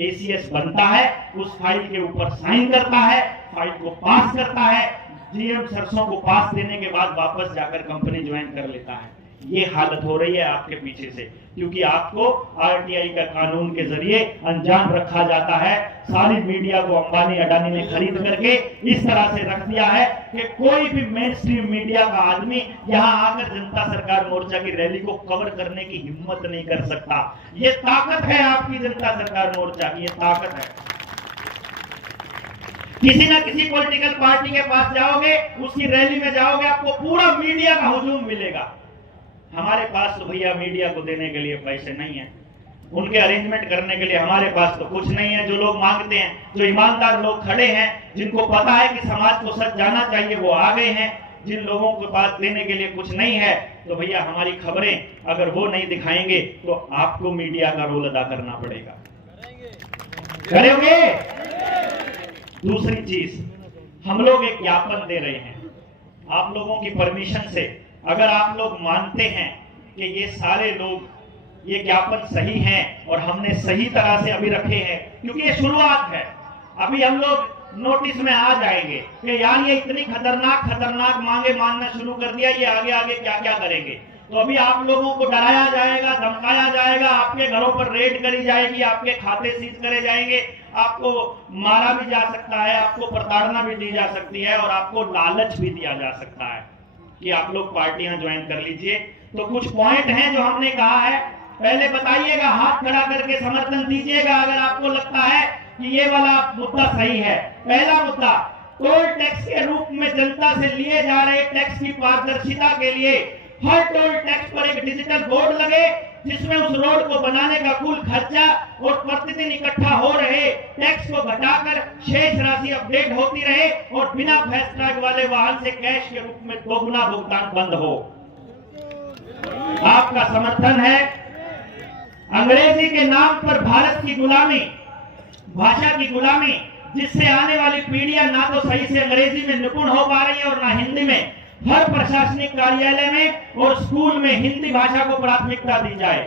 एसीएस बनता है, उस फाइल के ऊपर साइन करता है, फाइल को पास करता है, जीएम सरसों को पास देने के बाद वापस जाकर कंपनी ज्वाइन कर लेता है। ये हालत हो रही है आपके पीछे से, क्योंकि आपको आरटीआई का कानून के जरिए अनजान रखा जाता है। सारी मीडिया को अंबानी अडानी ने खरीद करके इस तरह से रख दिया है कि कोई भी मेन स्ट्रीम मीडिया का आदमी यहां आकर जनता सरकार मोर्चा की रैली को कवर करने की हिम्मत नहीं कर सकता। ये ताकत है आपकी जनता सरकार मोर्चा की, ये ताकत है। किसी ना किसी पॉलिटिकल पार्टी के पास जाओगे, उसकी रैली में जाओगे, आपको पूरा मीडिया का हुजूम मिलेगा। हमारे पास तो भैया मीडिया को देने के लिए पैसे नहीं है, उनके अरेंजमेंट करने के लिए हमारे पास तो कुछ नहीं है। जो लोग मांगते हैं, जो ईमानदार लोग खड़े हैं, जिनको पता है कि समाज को सच जाना चाहिए, वो आ गए हैं। जिन लोगों के पास देने के लिए कुछ नहीं है, तो भैया हमारी खबरें अगर वो नहीं दिखाएंगे तो आपको मीडिया का रोल अदा करना पड़ेगा। करेंगे? दूसरी चीज, हम लोग एक ज्ञापन दे रहे हैं आप लोगों की परमिशन से। अगर आप लोग मानते हैं कि ये सारे लोग ये ज्ञापन सही हैं और हमने सही तरह से अभी रखे हैं, क्योंकि ये शुरुआत है, अभी हम लोग नोटिस में आ जाएंगे कि यार ये इतनी खतरनाक मांगे मानना शुरू कर दिया, ये आगे आगे क्या क्या करेंगे। तो अभी आप लोगों को डराया जाएगा, धमकाया जाएगा, आपके घरों पर रेड करी जाएगी, आपके खाते सीज करे जाएंगे, आपको मारा भी जा सकता है, आपको प्रताड़ना भी दी जा सकती है, और आपको लालच भी दिया जा सकता है कि आप लोग पार्टियां ज्वाइन कर लीजिए। तो कुछ पॉइंट हैं जो हमने कहा है, पहले बताइएगा, हाथ खड़ा करके समर्थन दीजिएगा अगर आपको लगता है कि ये वाला मुद्दा सही है। पहला मुद्दा, टोल टैक्स के रूप में जनता से लिए जा रहे टैक्स की पारदर्शिता के लिए हर टोल टैक्स पर एक डिजिटल बोर्ड लगे, जिसमें उस रोड को बनाने का कुल खर्चा और प्रतिदिन इकट्ठा हो रहे टैक्स को घटाकर शेष राशि अपडेट होती रहे, और बिना फास्ट टैग वाले वाहन से कैश के रूप में दोगुना भुगतान बंद हो। आपका समर्थन है। अंग्रेजी के नाम पर भारत की गुलामी, भाषा की गुलामी, जिससे आने वाली पीढ़ियां ना तो सही से अंग्रेजी में निपुण हो पा रही है और ना हिंदी में। हर प्रशासनिक कार्यालय में और स्कूल में हिंदी भाषा को प्राथमिकता दी जाए।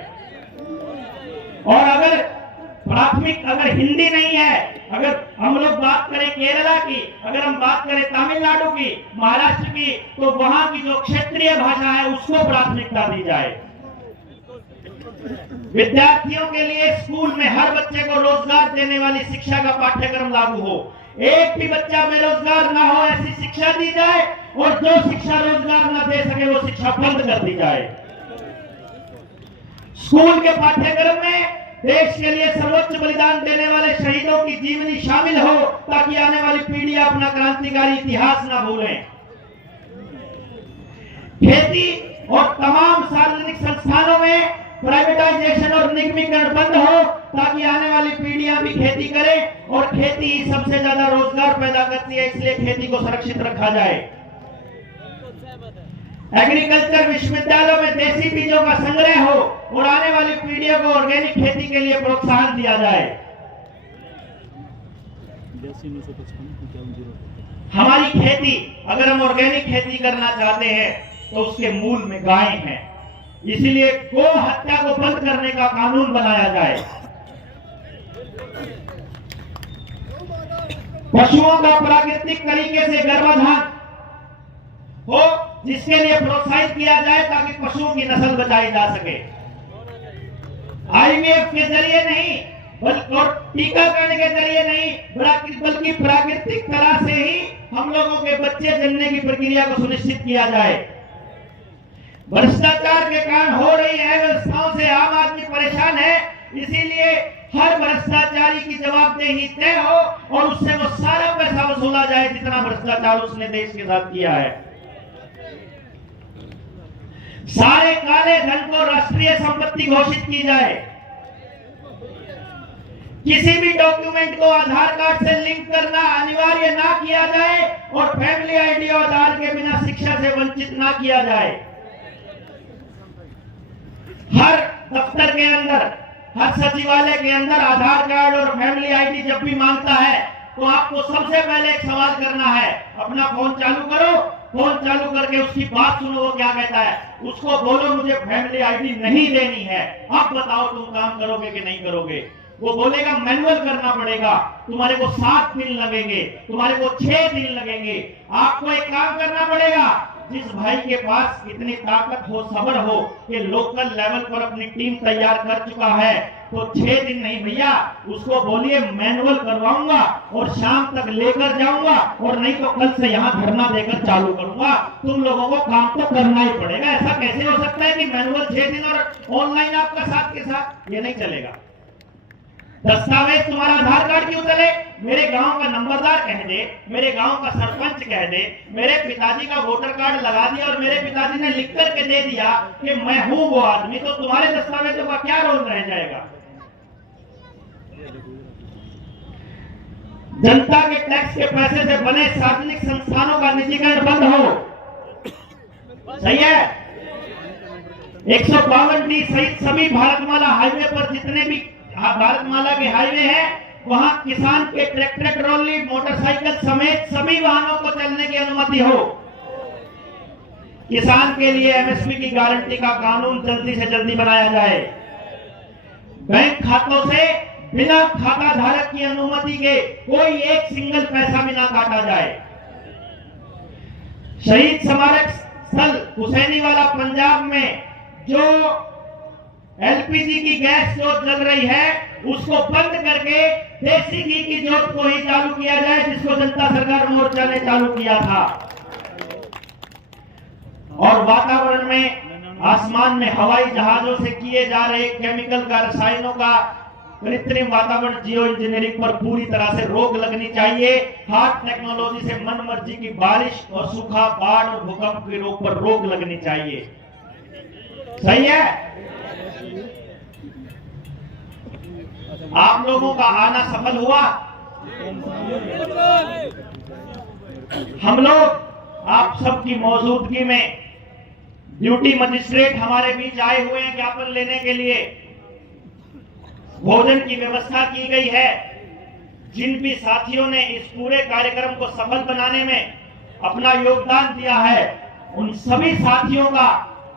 और अगर हिंदी नहीं है, अगर हम लोग बात करें केरला की, अगर हम बात करें तमिलनाडु की, महाराष्ट्र की, तो वहां की जो क्षेत्रीय भाषा है उसको प्राथमिकता दी जाए। विद्यार्थियों के लिए स्कूल में हर बच्चे को रोजगार देने वाली शिक्षा का पाठ्यक्रम लागू हो। एक भी बच्चा बेरोजगार ना हो, ऐसी शिक्षा दी जाए, और जो शिक्षा रोजगार ना दे सके वो शिक्षा बंद कर दी जाए। स्कूल के पाठ्यक्रम में देश के लिए सर्वोच्च बलिदान देने वाले शहीदों की जीवनी शामिल हो, ताकि आने वाली पीढ़ियां अपना क्रांतिकारी इतिहास ना भूलें। खेती और तमाम सार्वजनिक संस्थानों में प्राइवेटाइजेशन और निगमीकरण बंद हो, ताकि आने वाली पीढ़ियां भी खेती करें, और खेती ही सबसे ज्यादा रोजगार पैदा करती है, इसलिए खेती को सुरक्षित रखा जाए। एग्रीकल्चर विश्वविद्यालयों में देसी बीजों का संग्रह हो और आने वाली पीढ़ियों को ऑर्गेनिक खेती के लिए प्रोत्साहन दिया जाए। हमारी खेती, अगर हम ऑर्गेनिक खेती करना चाहते हैं तो उसके मूल में गाय हैं, इसीलिए गो हत्या को बंद करने का कानून बनाया जाए। पशुओं का प्राकृतिक तरीके से गर्भाधान हो, जिसके लिए प्रोत्साहित किया जाए ताकि पशुओं की नस्ल बचाई जा सके। आईवीएफ के जरिए नहीं और टीकाकरण के जरिए नहीं बल्कि प्राकृतिक तरह से ही हम लोगों के बच्चे जन्मने की प्रक्रिया को सुनिश्चित किया जाए। भ्रष्टाचार के कारण हो रही अव्यवस्थाओं से आम आदमी परेशान है, इसीलिए हर भ्रष्टाचारी की जवाबदेही तय हो और उससे वो सारा पैसा वसूला जाए जितना भ्रष्टाचार उसने देश के साथ किया है। सारे काले धन को राष्ट्रीय संपत्ति घोषित की जाए। किसी भी डॉक्यूमेंट को आधार कार्ड से लिंक करना अनिवार्य ना किया जाए और फैमिली आईडी और आधार के बिना शिक्षा से वंचित ना किया जाए। हर दफ्तर के अंदर, हर सचिवालय के अंदर आधार कार्ड और फैमिली आईडी जब भी मांगता है तो आपको सबसे पहले एक सवाल करना है, अपना फोन चालू करो, फोन चालू करके उसकी बात सुनो, वो क्या कहता है। उसको बोलो मुझे फैमिली आईडी नहीं देनी है, अब बताओ तुम काम करोगे कि नहीं करोगे। वो बोलेगा मैनुअल करना पड़ेगा, तुम्हारे को 7 दिन लगेंगे, तुम्हारे को 6 दिन लगेंगे। आपको एक काम करना पड़ेगा, जिस भाई के पास इतनी ताकत हो, सब्र हो कि लोकल लेवल पर अपनी टीम तैयार कर चुका है, तो 6 दिन नहीं भैया, उसको बोलिए मैनुअल करवाऊंगा और शाम तक लेकर जाऊंगा, और नहीं तो कल से यहाँ धरना देकर चालू करूंगा। तुम लोगों को काम तो करना ही पड़ेगा। ऐसा कैसे हो सकता है कि मैनुअल 6 दिन और ऑनलाइन आपका साथ के साथ? ये नहीं चलेगा। दस्तावेज तुम्हारा आधार कार्ड क्यों चले? मेरे गांव का नंबरदार कह दे, मेरे गांव का सरपंच कह दे, मेरे पिताजी का वोटर कार्ड लगा दिया और मेरे पिताजी ने लिख करके दे दिया कि मैं हूं वो आदमी, तो तुम्हारे दस्तावेजों का क्या रोल रह जाएगा? जनता के टैक्स के पैसे से बने सार्वजनिक संस्थानों का निजीकरण बंद हो। सही है। 152D सहित सभी भारतमाला हाईवे पर जितने भी भारतमाला के हाईवे हैं, वहां किसान के ट्रैक्टर, ट्रॉली, मोटरसाइकिल समेत सभी वाहनों को चलने की अनुमति हो। किसान के लिए एमएसपी की गारंटी का कानून जल्दी से जल्दी बनाया जाए। बैंक खातों से बिना खाता धारक की अनुमति के कोई एक सिंगल पैसा भी ना काटा जाए। शहीद स्मारक स्थल हुसैनीवाला पंजाब में जो एलपीजी की गैस जो जल रही है, उसको बंद करके देसी घी की जोत को ही चालू किया जाए, जिसको जनता सरकार मोर्चा ने चालू किया था। और वातावरण में, आसमान में हवाई जहाजों से किए जा रहे केमिकल का, रसायनों का, कृत्रिम वातावरण जियो इंजीनियरिंग पर पूरी तरह से रोक लगनी चाहिए। हार्ट टेक्नोलॉजी से मन मर्जी की बारिश और सूखा, बाढ़ और भूकंप की रोक पर रोक लगनी चाहिए। सही है। आप लोगों का आना सफल हुआ। हम लोग आप सबकी मौजूदगी में ड्यूटी मजिस्ट्रेट हमारे बीच आए हुए हैं ज्ञापन लेने के लिए। भोजन की व्यवस्था की गई है। जिन भी साथियों ने इस पूरे कार्यक्रम को सफल बनाने में अपना योगदान दिया है, उन सभी साथियों का,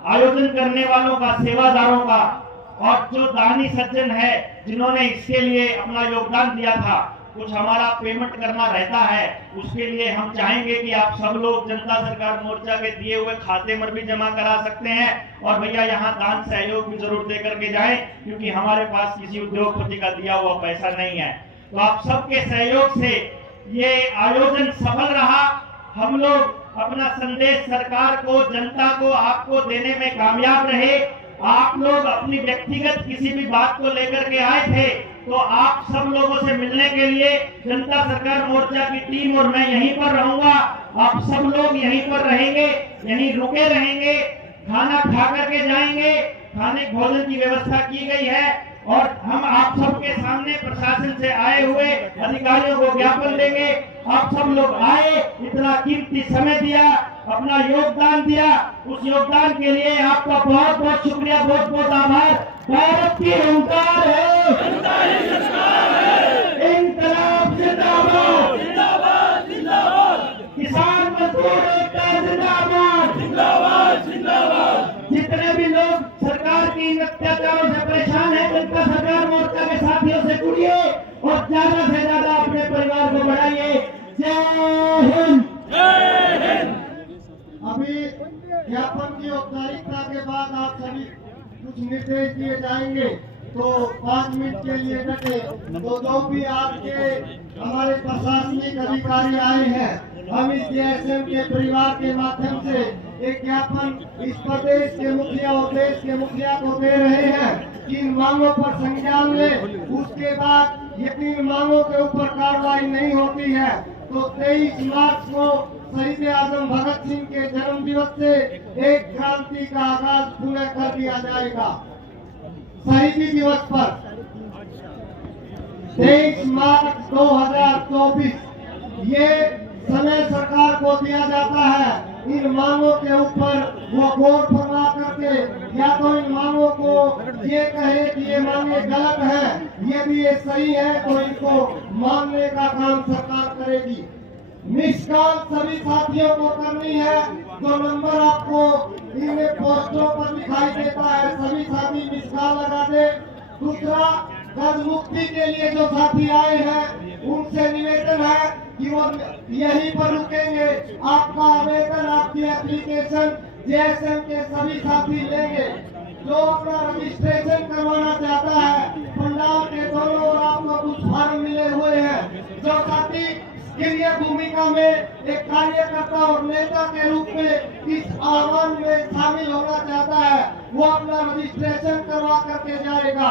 आयोजन करने वालों का, सेवादारों का, और जो दानी सज्जन है जिन्होंने इसके लिए अपना योगदान दिया था, कुछ हमारा पेमेंट करना रहता है, उसके लिए हम चाहेंगे कि आप सब लोग जनता सरकार मोर्चा के दिए हुए खाते में भी जमा करा सकते हैं। और भैया यहाँ दान सहयोग भी जरूर दे करके जाएं, क्योंकि हमारे पास किसी उद्योगपति का दिया हुआ पैसा नहीं है। तो आप सबके सहयोग से ये आयोजन सफल रहा। हम लोग अपना संदेश सरकार को, जनता को, आपको देने में कामयाब रहे। आप लोग अपनी व्यक्तिगत किसी भी बात को लेकर के आए थे, तो आप सब लोगों से मिलने के लिए जनता सरकार मोर्चा की टीम और मैं यहीं पर रहूंगा। आप सब लोग यहीं पर रहेंगे, यहीं रुके रहेंगे, खाना खा करके जाएंगे। खाने भोजन की व्यवस्था की गई है और हम आप सबके सामने प्रशासन से आए हुए अधिकारियों को ज्ञापन देंगे। आप सब लोग आए, इतना कीमती समय दिया, अपना योगदान दिया, उस योगदान के लिए आपका बहुत बहुत शुक्रिया, बहुत बहुत आभार। भारत की हुंकार है, इंकलाब जिंदाबाद, जिंदाबाद जिंदाबाद, किसान मजदूर एकता जिंदाबाद, जिंदाबाद जिंदाबाद। जितने भी लोग सरकार की अत्याचारों से परेशान है, जनता सरकार मोर्चा के साथियों से जुड़िए और ज्यादा से ज्यादा अपने परिवार को बढ़ाइए। जय हिंद, जय हिंद। अभी ज्ञापन की औपचारिकता के बाद आप सभी कुछ निर्देश दिए जाएंगे। तो 5 मिनट के लिए डटे। तो जो भी आपके हमारे प्रशासनिक अधिकारी आए हैं, हम इस जेएसएम के परिवार के माध्यम से एक ज्ञापन इस प्रदेश के मुखिया और देश के मुखिया को दे रहे हैं कि इन मांगों पर संज्ञान ले। उसके बाद यदि इन मांगों के ऊपर कार्रवाई नहीं होती है तो 23 मार्च को शहीद आजम भगत सिंह के जन्म दिवस से एक क्रांति का आगाज पुनः कर दिया जाएगा। शहीदी दिवस पर 23 मार्च 2024 ये समय सरकार को दिया जाता है। इन मांगों के ऊपर वो गौर फरमा करके या तो इन मांगों को ये कहे कि ये मांगे गलत है, यदि ये सही है तो इनको मानने का काम सरकार करेगी। मिस कॉल सभी साथियों को करनी है। जो नंबर आपको इन पोस्टरों पर दिखाई देता है, सभी साथी मिस कॉल लगा दे। दूसरा, कर्ज मुक्ति के लिए जो साथी आए हैं उनसे निवेदन है कि वो यहीं पर रुकेंगे। आपका आवेदन, आपकी एप्लीकेशन जेएसएम के सभी साथी लेंगे। जो अपना रजिस्ट्रेशन करवाना चाहता है, पंडाल के दोनों ओर आपको कुछ फॉर्म मिले हुए हैं। जो साथी क्रिया भूमिका में एक कार्यकर्ता और नेता के रूप में इस आह्वान में शामिल होना चाहता है, वो अपना रजिस्ट्रेशन करवा करके जाएगा।